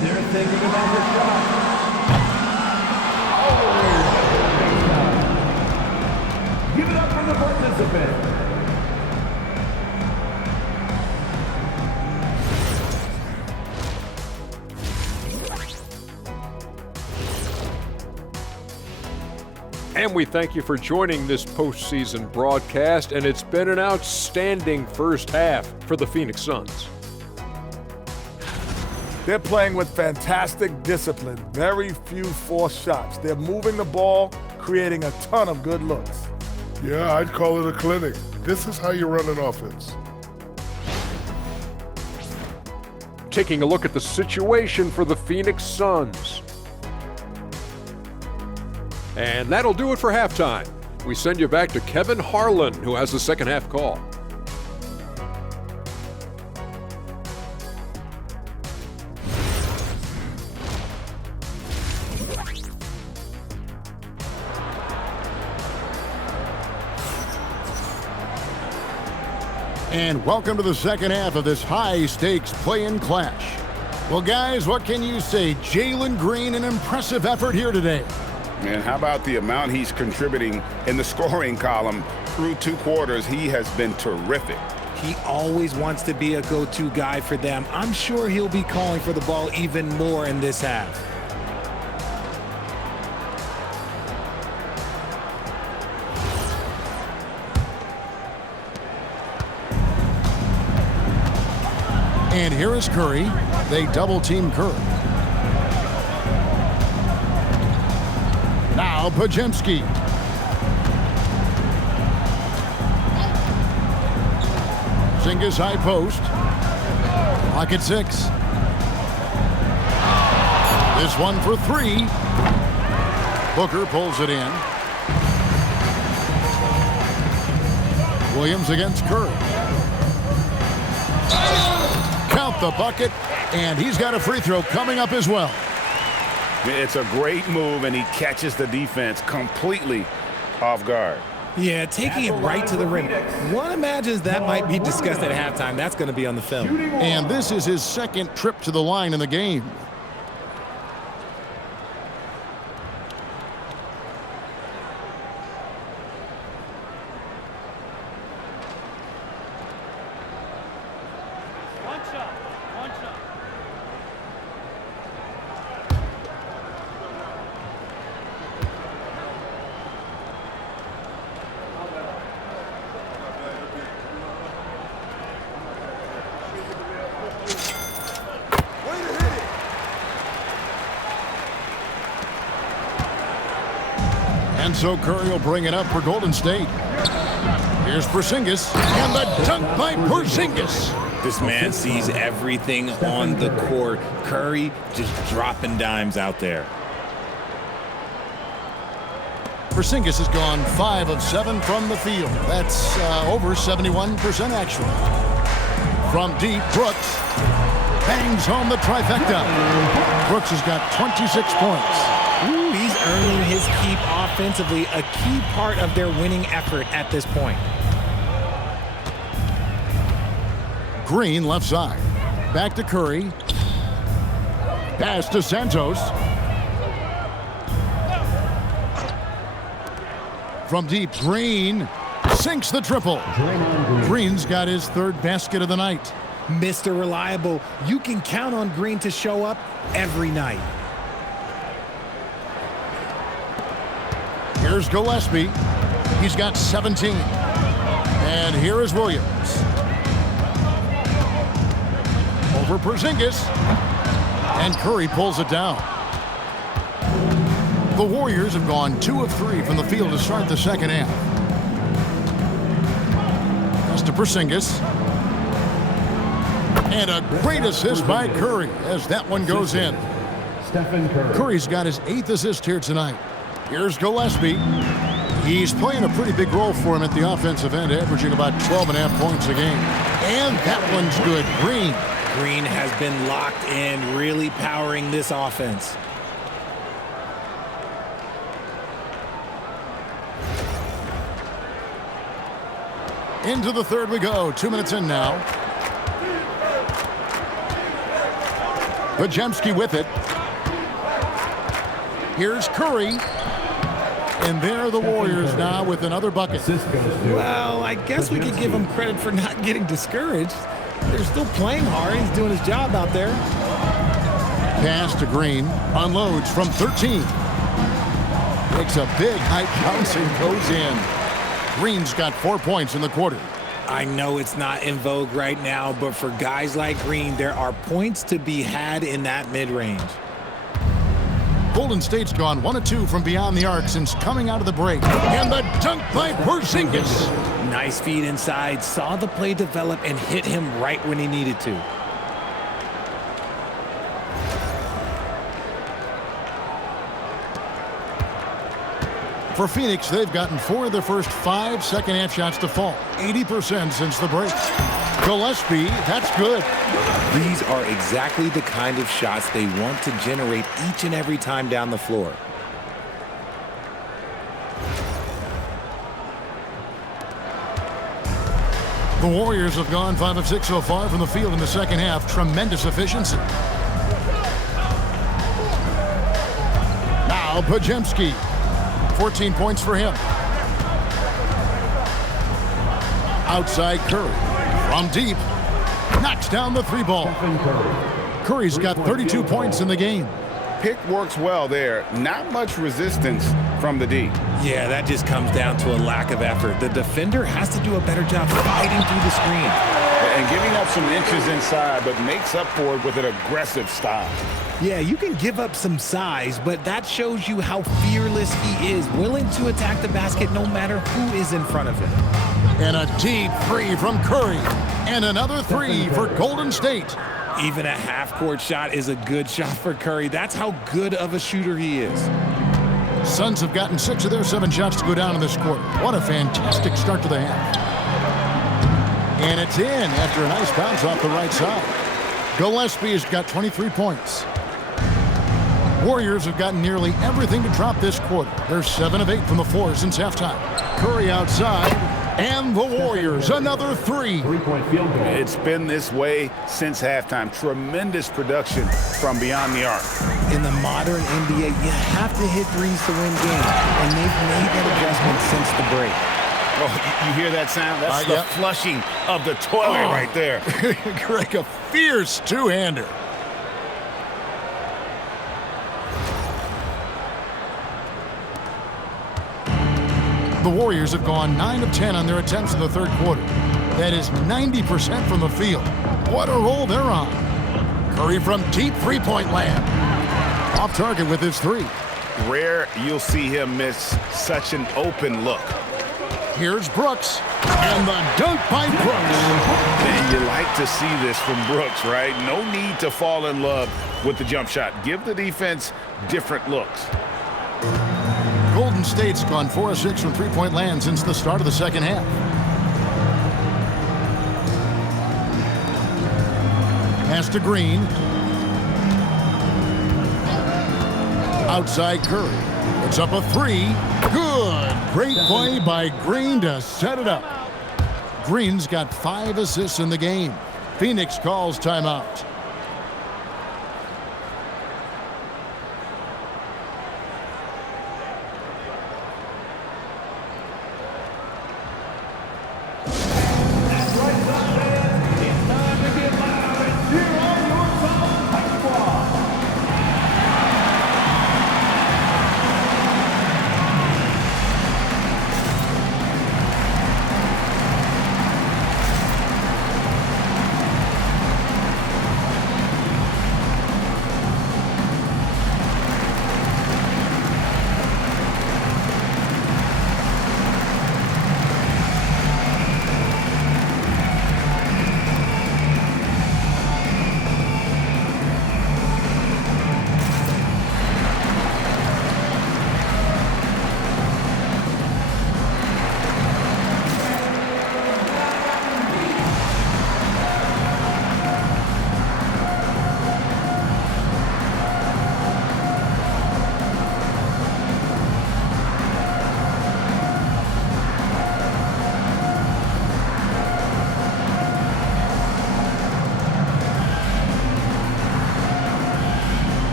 They're thinking about the shot. Oh! Give it up for the participant. And we thank you for joining this postseason broadcast, and it's been an outstanding first half for the Phoenix Suns. They're playing with fantastic discipline, very few forced shots. They're moving the ball, creating a ton of good looks. Yeah, I'd call it a clinic. This is how you run an offense. taking a look at the situation for the Phoenix Suns. And that'll do it for halftime. We send you back to Kevin Harlan, who has the second half call. And welcome to the second half of this high-stakes play-in clash. Well, guys, what can you say? Jalen Green, an impressive effort here today. And how about the amount he's contributing in the scoring column through 2 quarters? He has been terrific. He always wants to be a go-to guy for them. I'm sure he'll be calling for the ball even more in this half. And here is Curry. They double-team Curry. Now Podziemski. Porzingis high post. Clock at 6. This one for 3. Booker pulls it in. Williams against Curry. Count the bucket, and he's got a free throw coming up as well. It's a great move, and he catches the defense completely off guard. Yeah, taking it right to the rim. One imagines that might be discussed at halftime. That's going to be on the film. And this is his second trip to the line in the game. And so Curry will bring it up for Golden State. Here's Porzingis, and the dunk by Porzingis. This man sees everything on the court. Curry just dropping dimes out there. Porzingis has gone 5 of 7 from the field. That's over 71% actually. From deep, Brooks bangs home the trifecta. Brooks has got 26 points. Ooh, he's earning his keep offensively, a key part of their winning effort at this point. Green left side. Back to Curry. Pass to Santos. From deep, Green sinks the triple. Green's got his 3rd basket of the night. Mr. Reliable, you can count on Green to show up every night. Here's Gillespie. He's got 17. And here is Williams. Over Porzingis. And Curry pulls it down. The Warriors have gone 2 of 3 from the field to start the second half. Pass to Porzingis. And a great assist by Curry as that one goes in. Curry's got his 8th assist here tonight. Here's Gillespie. He's playing a pretty big role for him at the offensive end, averaging about 12.5 points a game. And that one's good. Green. Green has been locked in, really powering this offense. Into the 3rd we go. 2 minutes in now. Podziemski with it. Here's Curry. And there are the Warriors now with another bucket. Well, I guess we could give him credit for not getting discouraged. They're still playing hard. He's doing his job out there. Pass to Green. Unloads from 13. Makes a big high bounce and goes in. Green's got 4 points in the quarter. I know it's not in vogue right now, but for guys like Green, there are points to be had in that mid-range. Golden State's gone 1 of 2 from beyond the arc since coming out of the break. And the dunk by Porzingis. Nice feed inside, saw the play develop and hit him right when he needed to. For Phoenix, they've gotten 4 of their first 5 second-half shots to fall, 80% since the break. Gillespie, that's good. These are exactly the kind of shots they want to generate each and every time down the floor. The Warriors have gone 5 of 6 so far from the field in the second half. Tremendous efficiency. Now Podziemski. 14 points for him. Outside Curry. From deep. Knocks down the 3-ball. Curry's got 32 points in the game. Pick works well there. Not much resistance from the D. Yeah, that just comes down to a lack of effort. The defender has to do a better job fighting through the screen. And giving up some inches inside, but makes up for it with an aggressive style. Yeah, you can give up some size, but that shows you how fearless he is, willing to attack the basket no matter who is in front of him. And a deep 3 from Curry. And another 3 for Golden State. Even a half-court shot is a good shot for Curry. That's how good of a shooter he is. Suns have gotten 6 of their 7 shots to go down in this quarter. What a fantastic start to the half. And it's in after a nice bounce off the right side. Gillespie has got 23 points. Warriors have gotten nearly everything to drop this quarter. They're 7 of 8 from the floor since halftime. Curry outside, and the Warriors another 3. It's been this way since halftime. Tremendous production from beyond the arc. In the modern NBA, you have to hit threes to win games, and they've made that adjustment since the break. Oh, you hear that sound? That's the flushing of the toilet right there. Greg, a fierce two-hander. The Warriors have gone 9 of 10 on their attempts in the third quarter. That is 90% from the field. What a roll they're on. Curry from deep three-point land. Off target with his 3. Rare you'll see him miss such an open look. Here's Brooks, and the dunk by Brooks. And you like to see this from Brooks, right? No need to fall in love with the jump shot. Give the defense different looks. Golden State's gone 4 of 6 from three-point land since the start of the second half. Pass to Green. Outside Curry. It's up a 3. Good. Great play by Green to set it up. Green's got 5 assists in the game. Phoenix calls timeout.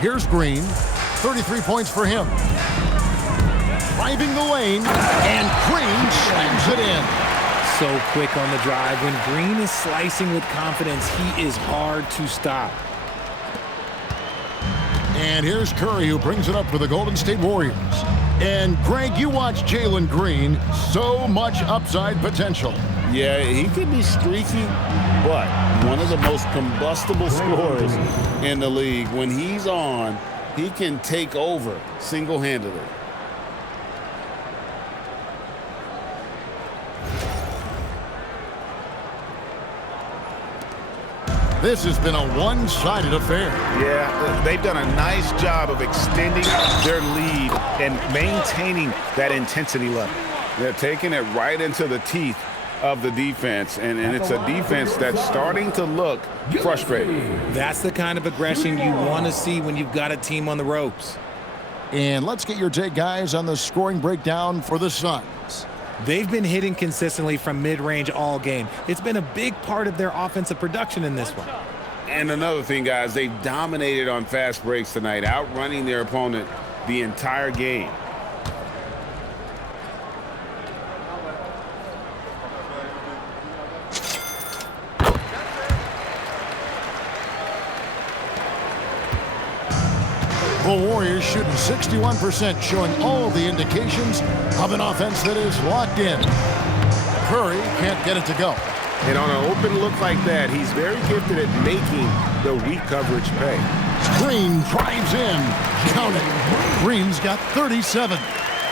Here's Green. 33 points for him. Driving the lane, and Green slams it in. so quick on the drive. When Green is slicing with confidence, he is hard to stop. And here's Curry, who brings it up for the Golden State Warriors. And Greg, you watch Jalen Green, so much upside potential. Yeah, he could be streaky, but one of the most combustible scorers in the league. When he's on, he can take over single-handedly. This has been a one-sided affair. Yeah, they've done a nice job of extending their lead and maintaining that intensity level. They're taking it right into the teeth of the defense, and it's a defense that's starting to look frustrated. That's the kind of aggression you want to see when you've got a team on the ropes. And let's get your take, guys, on the scoring breakdown for the Suns. They've been hitting consistently from mid-range all game. It's been a big part of their offensive production in this one. And another thing, guys, they've dominated on fast breaks tonight, outrunning their opponent the entire game. The Warriors shooting 61%, showing all the indications of an offense that is locked in. Curry can't get it to go. And on an open look like that, he's very gifted at making the weak coverage pay. Green drives in. Count it. Green's got 37.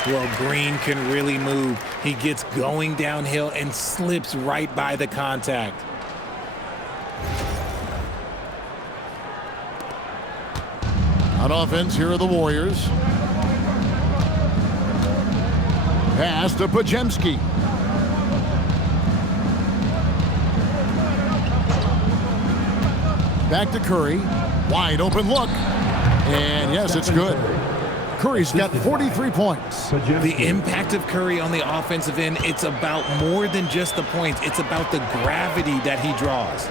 Well, Green can really move. He gets going downhill and slips right by the contact. On offense, here are the Warriors. Pass to Podziemski. Back to Curry. Wide open look. And yes, it's good. Curry's got 43 points. The impact of Curry on the offensive end, it's about more than just the points. It's about the gravity that he draws.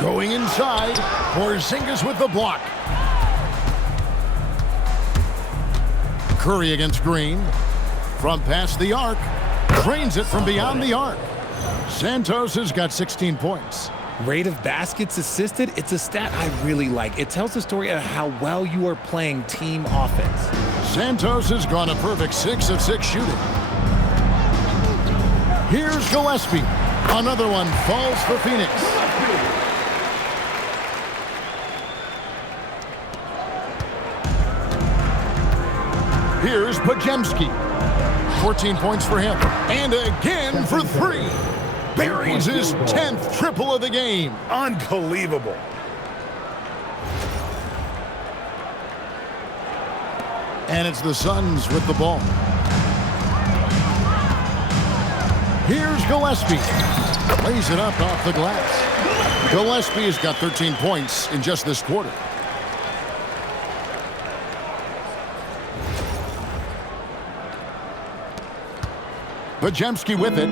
Going inside. Porzingis with the block. Curry against Green. From past the arc. Drains it from beyond the arc. Santos has got 16 points. Rate of baskets assisted, it's a stat I really like. It tells the story of how well you are playing team offense. Santos has gone a perfect 6 of 6 shooting. Here's Gillespie. Another one falls for Phoenix. Here's Podziemski. 14 points for him. And again for 3. Buries his 10th triple of the game. Unbelievable. And it's the Suns with the ball. Here's Gillespie. Lays it up off the glass. Gillespie has got 13 points in just this quarter. Podziemski with it.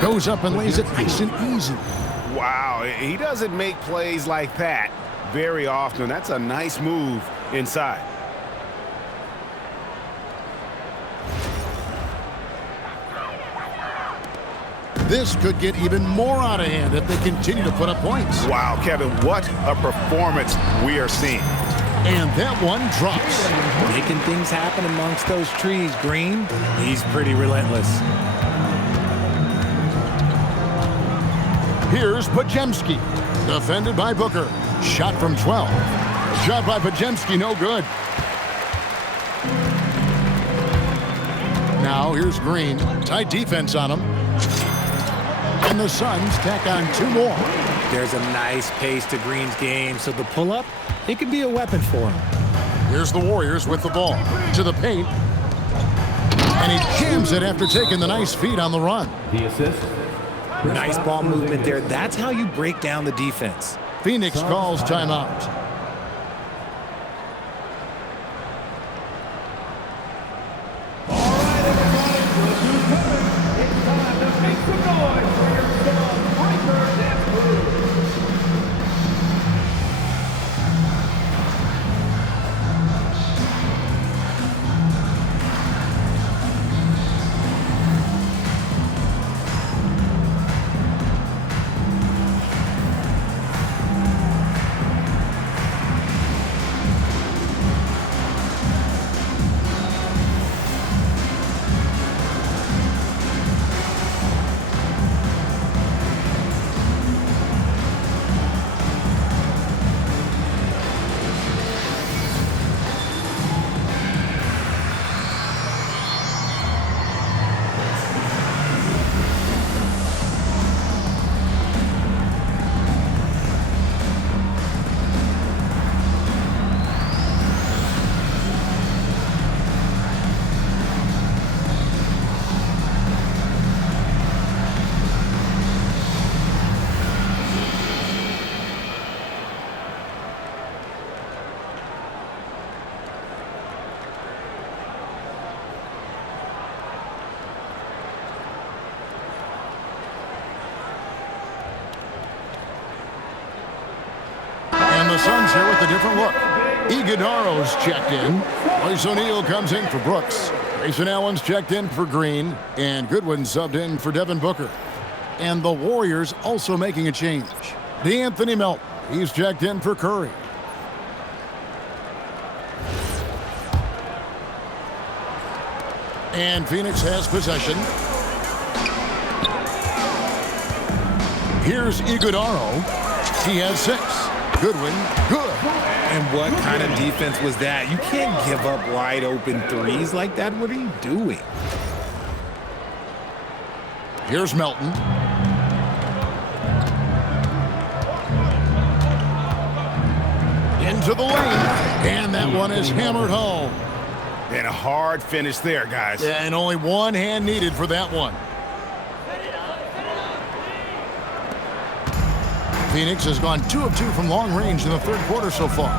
Goes up and lays it nice and easy. Wow, he doesn't make plays like that very often. That's a nice move inside. This could get even more out of hand if they continue to put up points. Wow, Kevin, what a performance we are seeing. And that one drops. Making things happen amongst those trees, Green. He's pretty relentless. Here's Podziemski. Defended by Booker. Shot from 12. Shot by Podziemski, no good. Now here's Green. Tight defense on him. And the Suns tack on 2 more. There's a nice pace to Green's game, so the pull-up, it could be a weapon for him. Here's the Warriors with the ball. To the paint. And he jams it after taking the nice feed on the run. The assist. Nice ball movement there. That's how you break down the defense. Phoenix calls timeout. here with a different look. Iguodaro's checked in. Royce O'Neal comes in for Brooks. Grayson Allen's checked in for Green. And Goodwin subbed in for Devin Booker. And the Warriors also making a change. D'Anthony Melton, he's checked in for Curry. And Phoenix has possession. Here's Iguodaro. He has 6. Goodwin, good. And what kind of defense was that? You can't give up wide open threes like that. What are you doing? Here's Melton. Into the lane. And that one is hammered home. And a hard finish there, guys. And only one hand needed for that one. Phoenix has gone 2 of 2 from long range in the third quarter so far.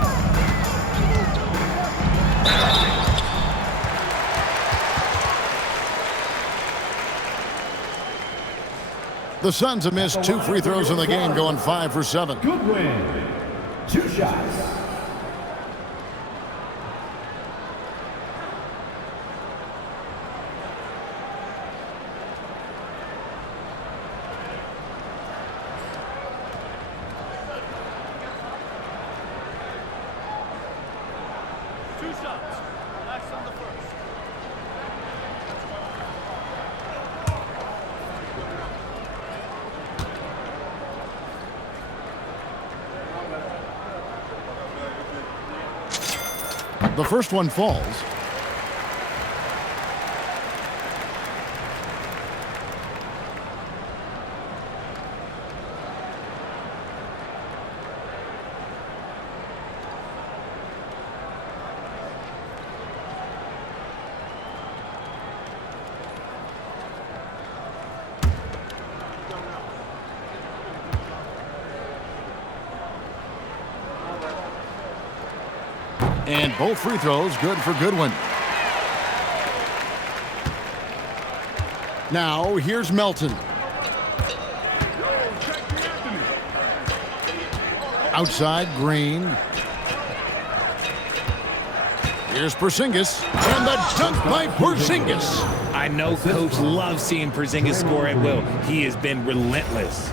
The Suns have missed 2 free throws in the game, going 5 for 7. Goodwin, 2 shots. The first one falls. And both free throws good for Goodwin. Now here's Melton. Outside, Green. Here's Porzingis. And the dunk by Porzingis. I know Coach loves seeing Porzingis score at will. He has been relentless.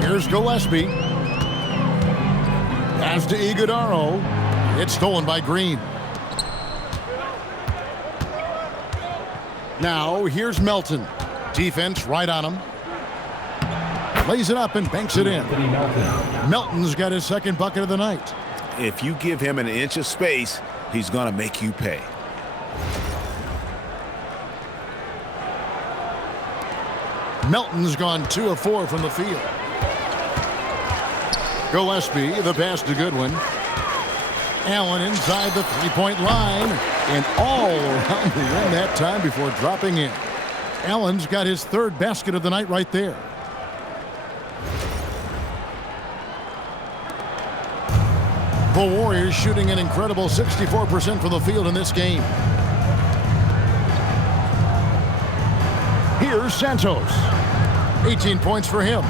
Here's Gillespie. Pass to Iguodaro. It's stolen by Green. Now here's Melton. Defense right on him. Lays it up and banks it in. Melton's got his second bucket of the night. If you give him an inch of space, he's going to make you pay. Melton's gone 2 of 4 from the field. Gillespie, the pass to Goodwin. Allen inside the three-point line. And all around the rim that time before dropping in. Allen's got his third basket of the night right there. The Warriors shooting an incredible 64% from the field in this game. Here's Santos. 18 points for him.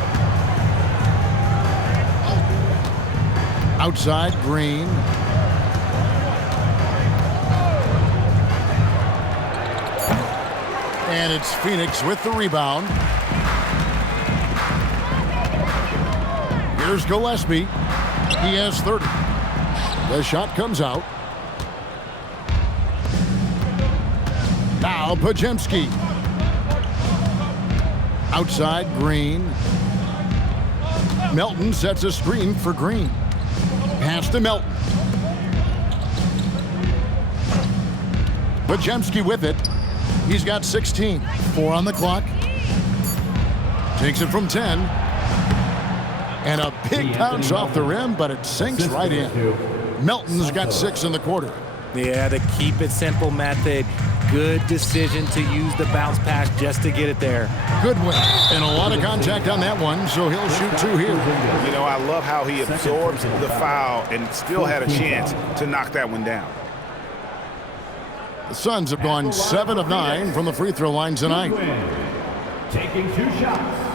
Outside, Green. And it's Phoenix with the rebound. Here's Gillespie. He has 30. The shot comes out. Now Podziemski. Outside, Green. Melton sets a screen for Green. Pass to Melton. Podziemski with it. He's got 16. 4 on the clock. Takes it from 10. And a big bounce off the rim, but it sinks right in. Melton's got 6 in the quarter. Yeah, the keep it simple method. Good decision to use the bounce pass just to get it there. Goodwin. And a lot of contact on that one, so he'll shoot 2 here. You know, I love how he absorbs the foul and still had a chance to knock that one down. The Suns have gone 7 of 9 from the free throw line tonight. Taking 2 shots.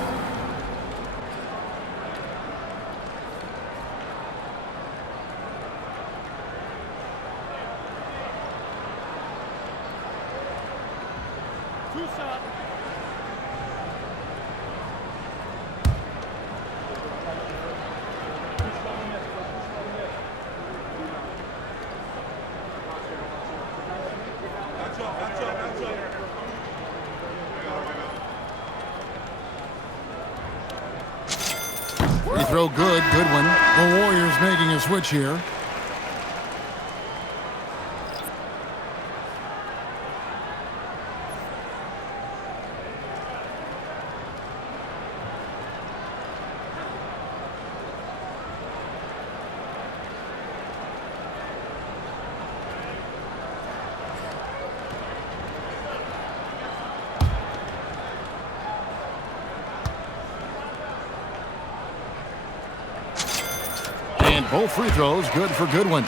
Free throw good. Good one. The Warriors making a switch here. And both free throws good for Goodwin.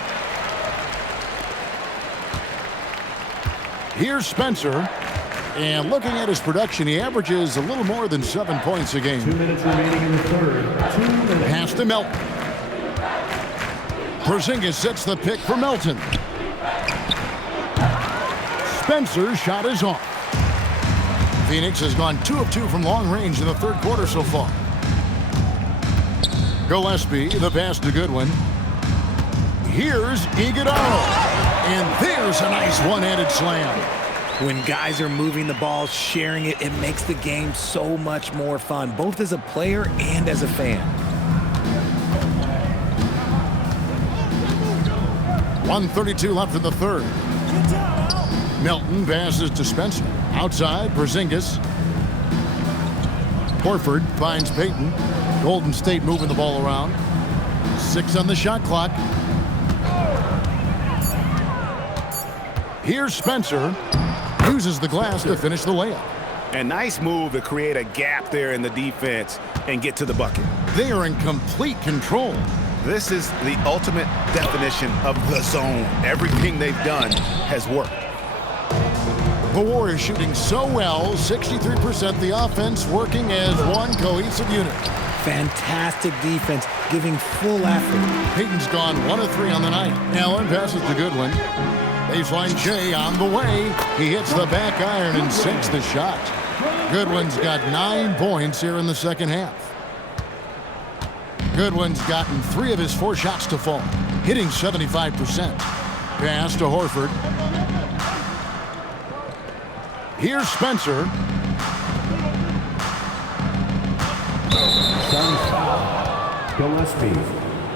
Here's Spencer. And looking at his production, he averages a little more than 7 points a game. 2 minutes remaining in the third. 2 minutes. Pass to Melton. Porzingis sets the pick for Melton. Spencer's shot is off. Phoenix has gone 2 of 2 from long range in the third quarter so far. Gillespie, the pass to Goodwin. Here's Iguodala. And there's a nice one-handed slam. When guys are moving the ball, sharing it, it makes the game so much more fun, both as a player and as a fan. 1:32 left in the third. Melton passes to Spencer. Outside, Porzingis. Horford finds Payton. Golden State moving the ball around. 6 on the shot clock. Here's Spencer. Uses the glass to finish the layup. A nice move to create a gap there in the defense and get to the bucket. They are in complete control. This is the ultimate definition of the zone. Everything they've done has worked. The Warriors shooting so well, 63%, the offense working as one cohesive unit. Fantastic defense, giving full effort. Payton's gone 1 of 3 on the night. Allen passes to Goodwin. Baseline Shai on the way. He hits the back iron and sinks the shot. Goodwin's got 9 points here in the second half. Goodwin's gotten 3 of his 4 shots to fall, hitting 75%. Pass to Horford. Here's Spencer. Gillespie.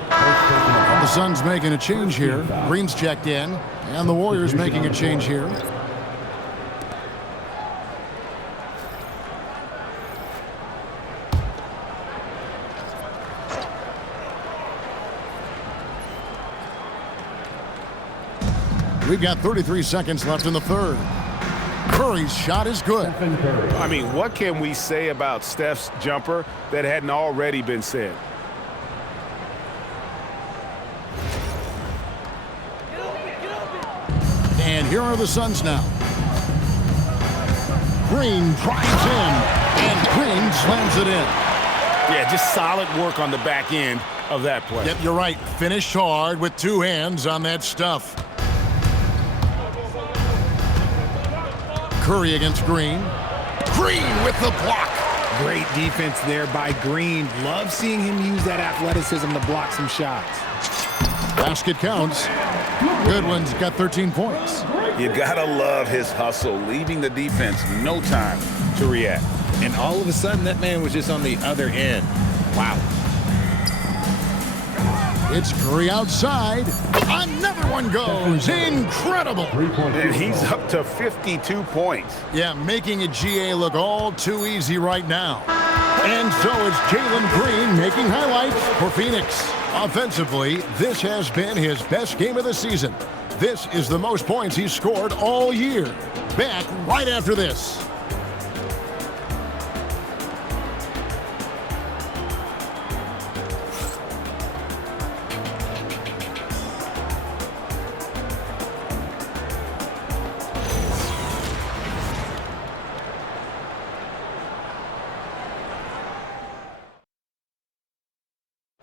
The Suns making a change here. Green's checked in, and the Warriors making a change here. We've got 33 seconds left in the third. Curry's shot is good. I mean, what can we say about Steph's jumper that hadn't already been said? And here are the Suns now. Green drives in, and Green slams it in. Yeah, just solid work on the back end of that play. Yep, you're right. Finished hard with 2 hands on that stuff. Curry against Green. Green with the block. Great defense there by Green. Love seeing him use that athleticism to block some shots. Basket counts. Goodwin's got 13 points. You gotta love his hustle, leaving the defense no time to react. And all of a sudden, that man was just on the other end. Wow. It's Curry outside. Another one goes. Incredible. And he's up to 52 points. Yeah, making a GA look all too easy right now. And so is Jalen Green making highlights for Phoenix. Offensively, this has been his best game of the season. This is the most points he's scored all year. Back right after this.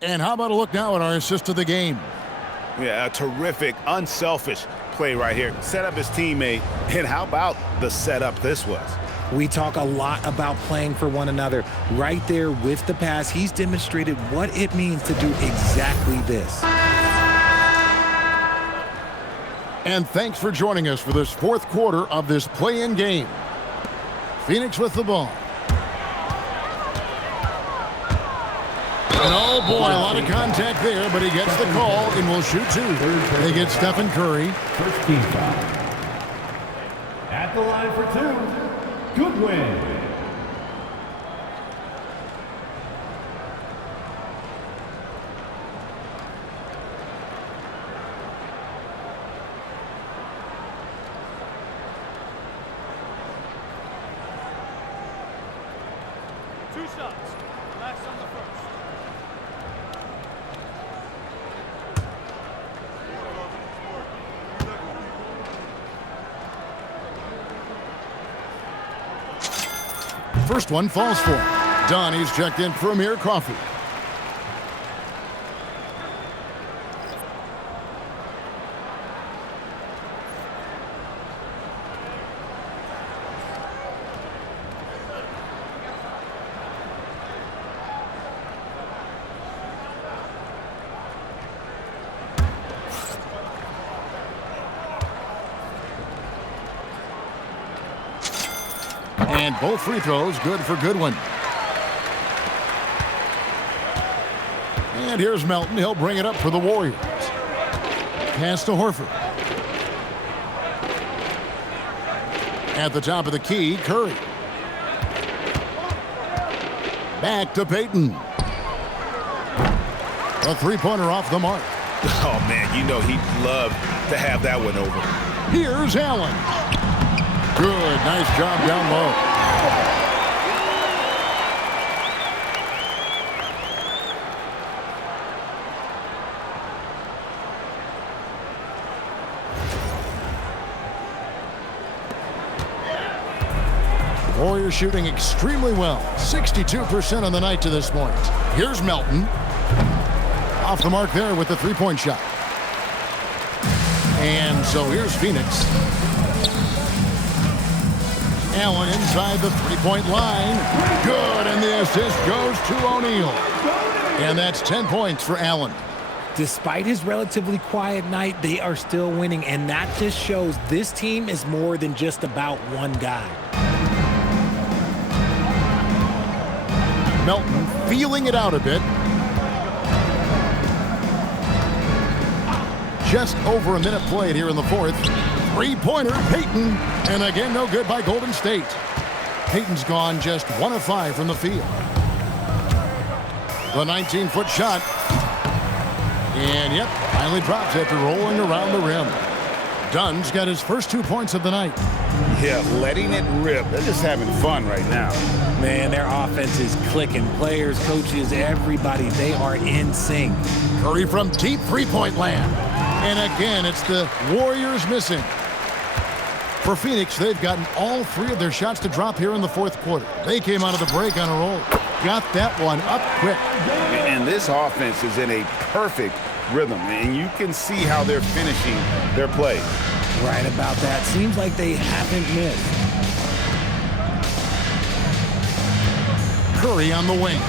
And how about a look now at our assist of the game? Yeah, a terrific, unselfish play right here. Set up his teammate, and how about the setup this was? We talk a lot about playing for one another. Right there with the pass, he's demonstrated what it means to do exactly this. And thanks for joining us for this fourth quarter of this play-in game. Phoenix with the ball. And oh boy, a lot of contact there, but he gets the call and will shoot two. They get Stephen Curry. First team foul. At the line for two, Goodwin. Two shots. Last on the first. First one falls for him. Donnie's checked in for Amir Coffey. And both free throws good for Goodwin. And here's Melton. He'll bring it up for the Warriors. Pass to Horford. At the top of the key, Curry. Back to Payton. A three-pointer off the mark. Oh, man, you know he'd love to have that one over. Here's Allen. Good, nice job down low. Warriors shooting extremely well. 62% on the night to this point. Here's Melton. Off the mark there with the three-point shot. And so here's Phoenix. Allen inside the three-point line. Good, and the assist goes to O'Neal. And that's 10 points for Allen. Despite his relatively quiet night, they are still winning, and that just shows this team is more than just about one guy. Melton feeling it out a bit. Just over a minute played here in the fourth. Three-pointer, Payton. And again, no good by Golden State. Payton's gone just 1 of 5 from the field. The 19-foot shot. And yep, finally drops after rolling around the rim. Dunn's got his first 2 points of the night. Yeah, letting it rip. They're just having fun right now. Man, their offense is clicking. Players, coaches, everybody, they are in sync. Curry from deep three-point land. And again, it's the Warriors missing. For Phoenix, they've gotten all 3 of their shots to drop here in the fourth quarter. They came out of the break on a roll. Got that one up quick. And this offense is in a perfect rhythm, and you can see how they're finishing their play. Right about that. Seems like they haven't missed. Curry on the wing.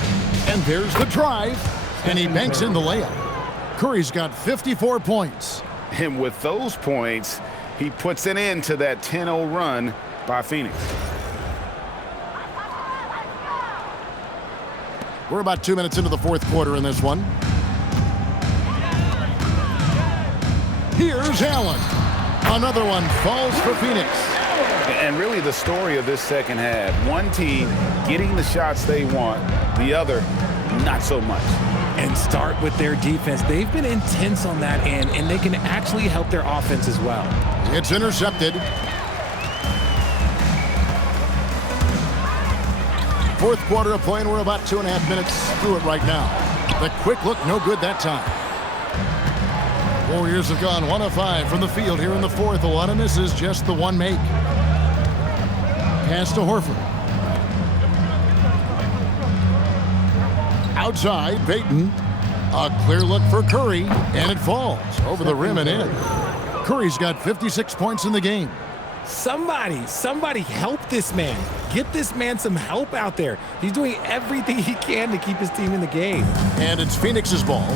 And there's the drive. And he banks in the layup. Curry's got 54 points. And with those points, he puts an end to that 10-0 run by Phoenix. We're about 2 minutes into the fourth quarter in this one. Here's Allen. Another one falls for Phoenix. And really the story of this second half, one team getting the shots they want, the other not so much. And start with their defense. They've been intense on that end, and they can actually help their offense as well. It's intercepted. Fourth quarter of play, and we're about 2.5 minutes through it right now. The quick look, no good that time. Warriors have gone 1 of 5 from the field here in the fourth. A lot of misses, just the one make. Pass to Horford. Outside, Payton. A clear look for Curry, and it falls over the rim and in. Curry's got 56 points in the game. Somebody help this man. Get this man some help out there. He's doing everything he can to keep his team in the game. And it's Phoenix's ball.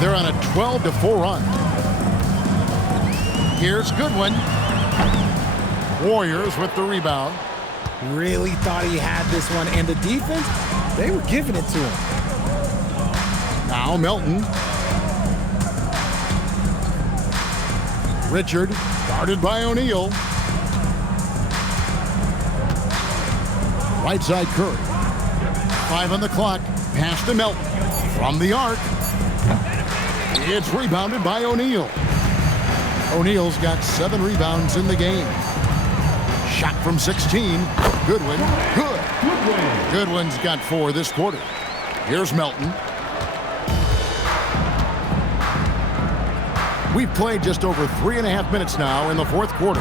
They're on a 12-4 run. Here's Goodwin. Warriors with the rebound. Really thought he had this one, and the defense, they were giving it to him. Now Melton. Richard, guarded by O'Neal. Right side Curry. 5 on the clock. Pass to Melton. From the arc. It's rebounded by O'Neal. O'Neal's got 7 rebounds in the game. Shot from 16. Goodwin. Good. Goodwin's got 4 this quarter. Here's Melton. We've played just over 3.5 minutes now in the fourth quarter.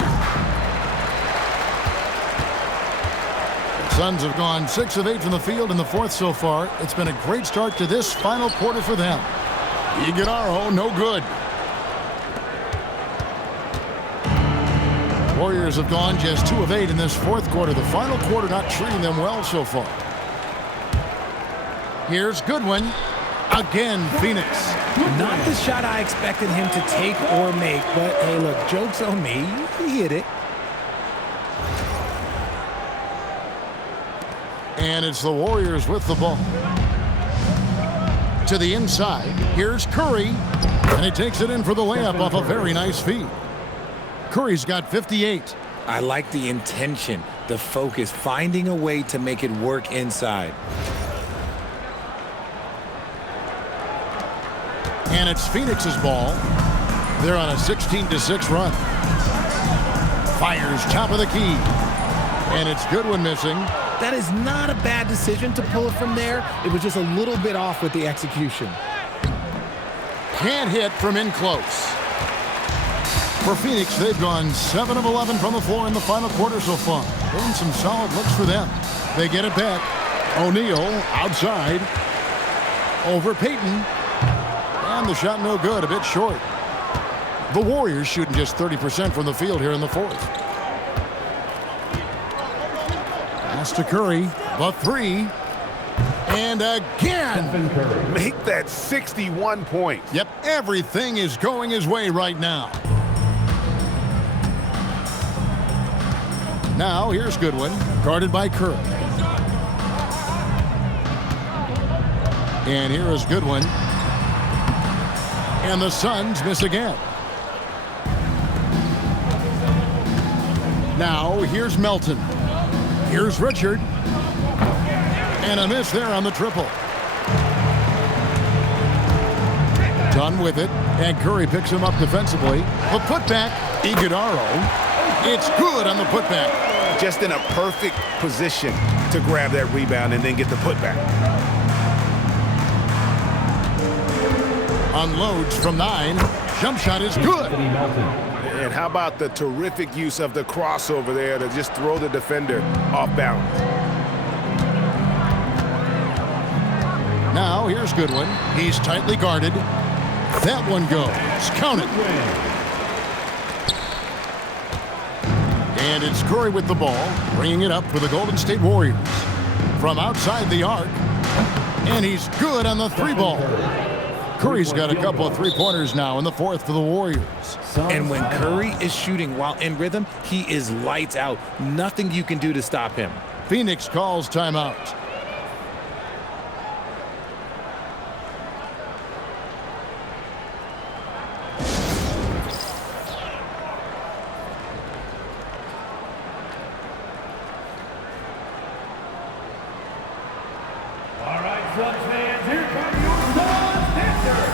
The Suns have gone 6 of 8 from the field in the fourth so far. It's been a great start to this final quarter for them. Iguodala, no good. Warriors have gone just 2 of 8 in this fourth quarter. The final quarter not treating them well so far. Here's Goodwin. Again, Phoenix. Not the shot I expected him to take or make, but hey, look, joke's on me. He hit it. And it's the Warriors with the ball. To the inside. Here's Curry. And he takes it in for the layup off a very nice feed. Curry's got 58. I like the intention, the focus, finding a way to make it work inside. And it's Phoenix's ball. They're on a 16-6 run. Fires top of the key. And it's Goodwin missing. That is not a bad decision to pull it from there. It was just a little bit off with the execution. Can't hit from in close. For Phoenix, they've gone 7 of 11 from the floor in the final quarter so far. Been some solid looks for them. They get it back. O'Neal outside. Over Payton. And the shot no good, a bit short. The Warriors shooting just 30% from the field here in the fourth. Pass to Curry, the 3. And again! Make that 61 points. Yep, everything is going his way right now. Now, here's Goodwin, guarded by Curry. And here is Goodwin. And the Suns miss again. Now, here's Melton. Here's Richard. And a miss there on the triple. Done with it. And Curry picks him up defensively. The putback, Iguodala. It's good on the putback. Just in a perfect position to grab that rebound and then get the putback. Unloads from 9. Jump shot is good. And how about the terrific use of the crossover there to just throw the defender off balance. Now here's Goodwin. He's tightly guarded. That one goes. Count it. And it's Curry with the ball, bringing it up for the Golden State Warriors. From outside the arc. And he's good on the 3 ball. Curry's got a couple of 3-pointers now in the fourth for the Warriors. And when Curry is shooting while in rhythm, he is lights out. Nothing you can do to stop him. Phoenix calls timeout. All right, Suns fans, here come your Suns dancers.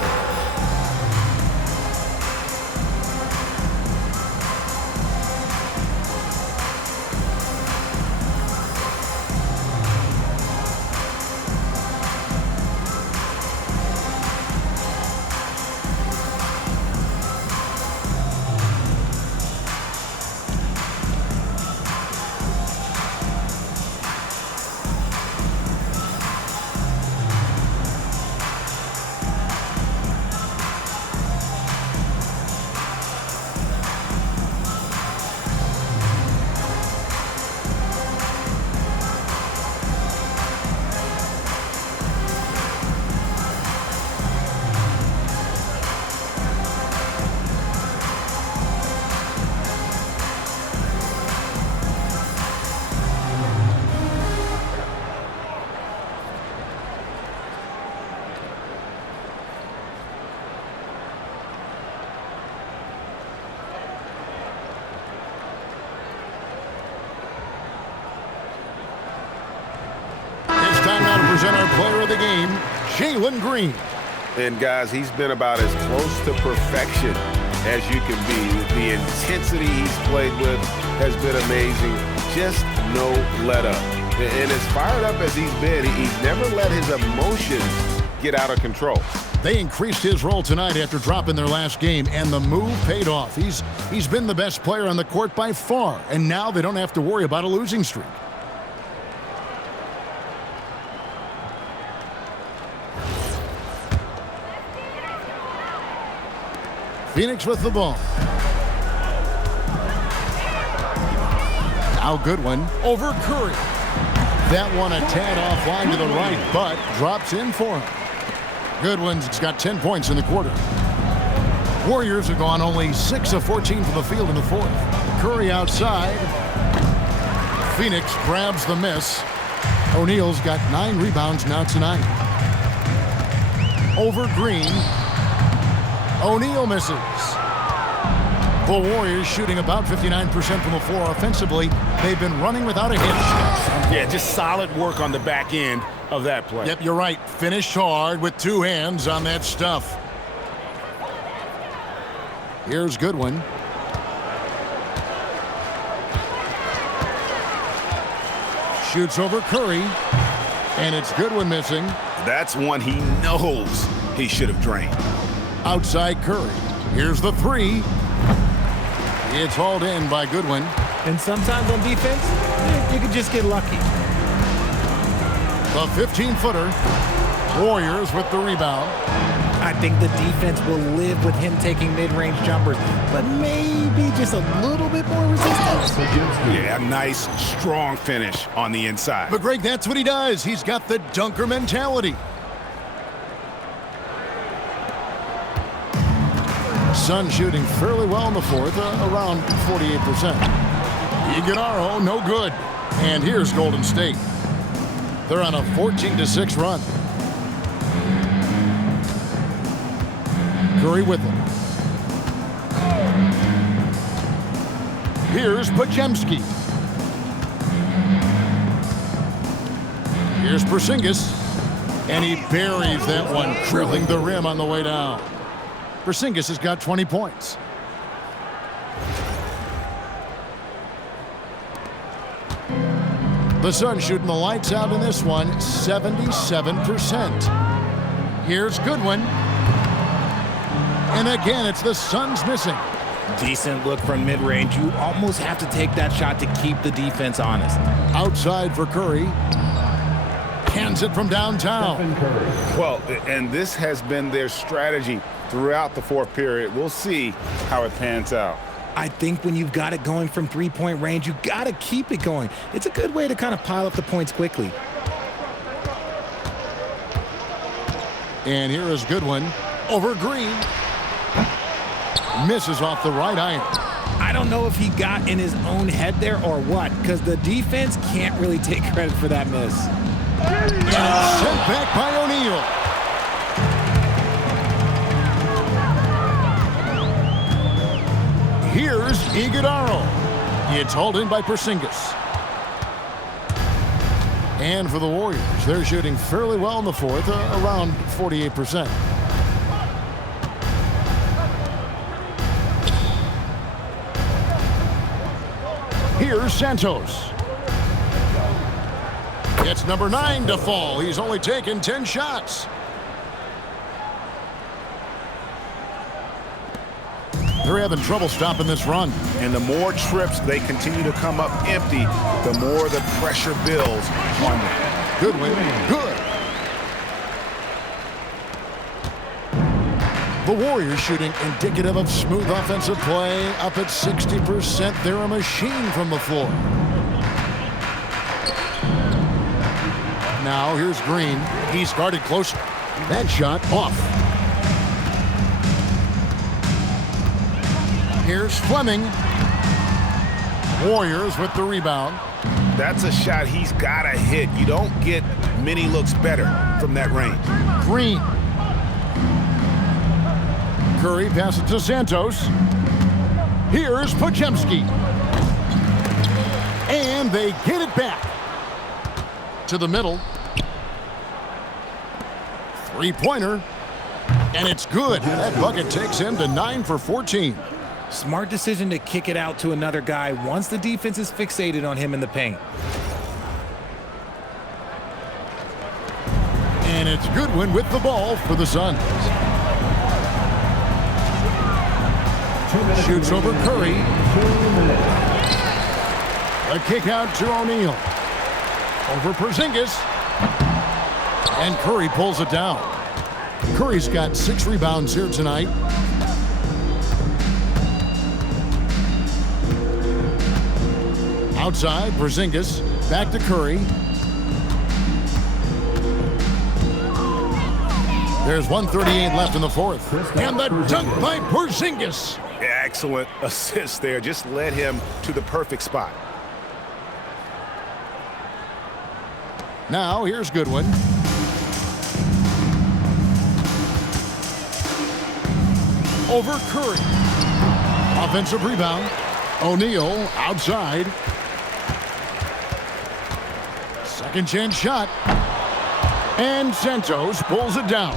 present our player of the game, Jalen Green. And guys, he's been about as close to perfection as you can be. The intensity he's played with has been amazing. Just no let up. And as fired up as he's been, he's never let his emotions get out of control. They increased his role tonight after dropping their last game, and the move paid off. He's been the best player on the court by far, and now they don't have to worry about a losing streak. Phoenix with the ball. Now Goodwin over Curry. That one a tad offline to the right, but drops in for him. Goodwin's got 10 points in the quarter. Warriors have gone only 6 of 14 from the field in the fourth. Curry outside. Phoenix grabs the miss. O'Neal's got 9 rebounds now tonight. Over Green. O'Neal misses. The Warriors shooting about 59% from the floor offensively. They've been running without a hitch. Yeah, just solid work on the back end of that play. Yep, you're right. Finished hard with 2 hands on that stuff. Here's Goodwin. Shoots over Curry. And it's Goodwin missing. That's one he knows he should have drained. Outside Curry. Here's the 3. It's hauled in by Goodwin. And sometimes on defense, you can just get lucky. The 15-footer. Warriors with the rebound. I think the defense will live with him taking mid-range jumpers, but maybe just a little bit more resistance. Yeah, nice, strong finish on the inside. But Greg, that's what he does. He's got the dunker mentality. Sun shooting fairly well in the fourth, around 48%. Iguodala, no good. And here's Golden State. They're on a 14-6 run. Curry with them. Here's Podziemski. Here's Porzingis. And he buries that one, drilling the rim on the way down. Porzingis has got 20 points. The Suns shooting the lights out in this one, 77%. Here's Goodwin. And again, it's the Suns missing. Decent look from mid-range. You almost have to take that shot to keep the defense honest. Outside for Curry. Cans it from downtown. Well, and this has been their strategy throughout the fourth period. We'll see how it pans out. I think when you've got it going from three-point range, you got to keep it going. It's a good way to kind of pile up the points quickly. And here is Goodwin over Green. Misses off the right iron. I don't know if he got in his own head there or what, because the defense can't really take credit for that miss. And it's sent back by O'Neal. Here's Iguodala. It's hauled in by Porzingis. And for the Warriors, they're shooting fairly well in the fourth, around 48%. Here's Santos. It's number 9 to fall. He's only taken 10 shots. They're having trouble stopping this run. And the more trips they continue to come up empty, the more the pressure builds on them. Goodwin, good. The Warriors shooting indicative of smooth offensive play, up at 60%. They're a machine from the floor. Now here's Green. He's guarded close. That shot off. Here's Fleming. Warriors with the rebound. That's a shot he's got to hit. You don't get many looks better from that range. Green. Curry passes to Santos. Here's Podziemski. And they get it back. To the middle. Three-pointer. And it's good. That bucket takes him to 9 for 14. Smart decision to kick it out to another guy once the defense is fixated on him in the paint. And it's Goodwin with the ball for the Suns. Shoots over Curry. A kick out to O'Neal. Over Porzingis. And Curry pulls it down. Curry's got 6 rebounds here tonight. Outside, Porzingis. Back to Curry. There's 1:38 left in the fourth. And the dunk by Porzingis. Excellent assist there. Just led him to the perfect spot. Now, here's Goodwin. Over Curry. Offensive rebound. O'Neal outside. Second chance shot. And Santos pulls it down.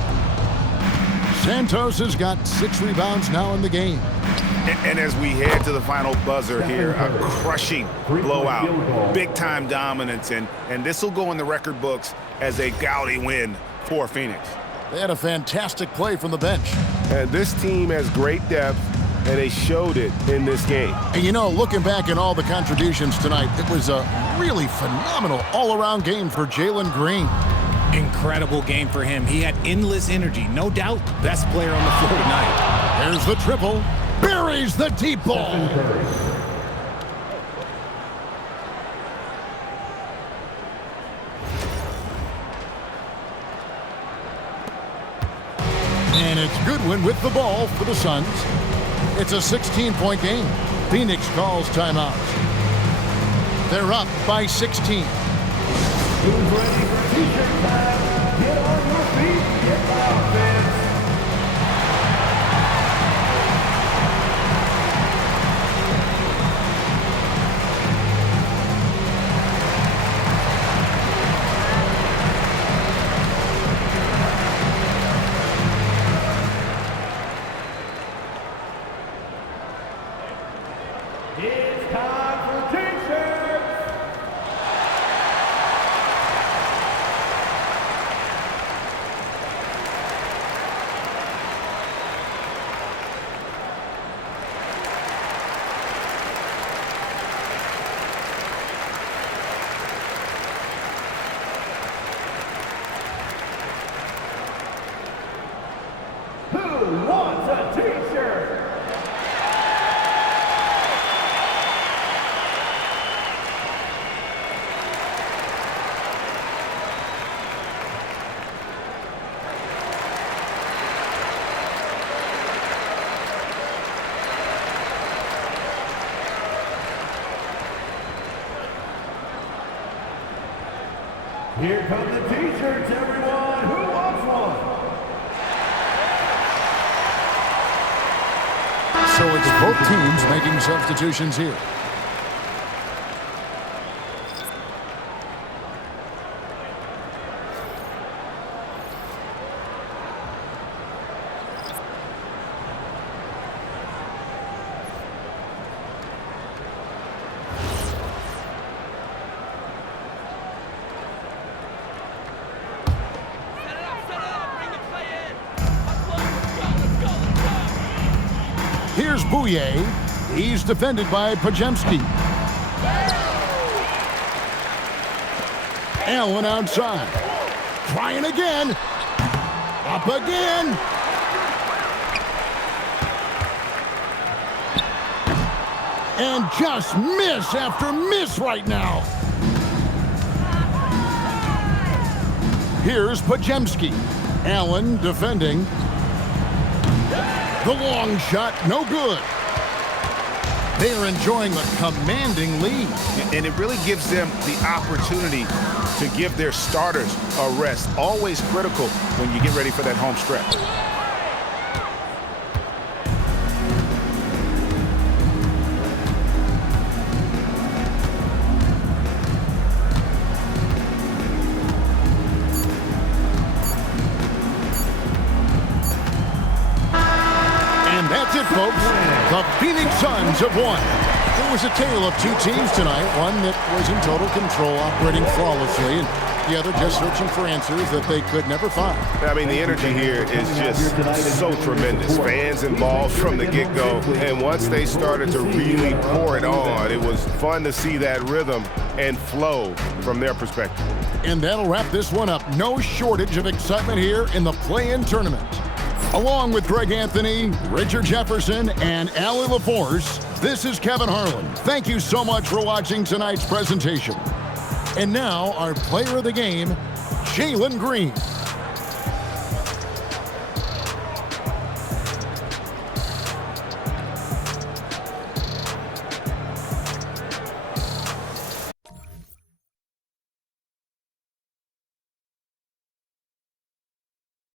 Santos has got 6 rebounds now in the game. And as we head to the final buzzer here, a crushing blowout, big-time dominance, and this will go in the record books as a gaudy win for Phoenix. They had a fantastic play from the bench. And this team has great depth, and they showed it in this game. And you know, looking back at all the contributions tonight, it was a really phenomenal all-around game for Jalen Green. Incredible game for him. He had endless energy. No doubt, best player on the floor tonight. There's the triple. Buries the deep ball. And it's Goodwin with the ball for the Suns. It's a 16-point game. Phoenix calls timeout. They're up by 16. Who's ready for t-shirt time? Get on your feet. Get loud, fans. It's time for t-shirts. Who wants a t-shirt? Here come the t-shirts, everyone. Who wants one? So it's both teams making substitutions here. Here's Bouye. He's defended by Podziemski. Allen outside. Trying again. Up again. And just miss after miss right now. Here's Podziemski. Allen defending. The long shot, no good. They are enjoying a commanding lead. And it really gives them the opportunity to give their starters a rest. Always critical when you get ready for that home stretch. That's it, folks. The Phoenix Suns have won. It was a tale of two teams tonight, one that was in total control, operating flawlessly, and the other just searching for answers that they could never find. I mean, the energy here is just so tremendous. Fans involved from the get-go, and once they started to really pour it on, it was fun to see that rhythm and flow from their perspective. And that'll wrap this one up. No shortage of excitement here in the play-in tournament. Along with Greg Anthony, Richard Jefferson, and Allie LaForce, this is Kevin Harlan. Thank you so much for watching tonight's presentation. And now, our player of the game, Jalen Green.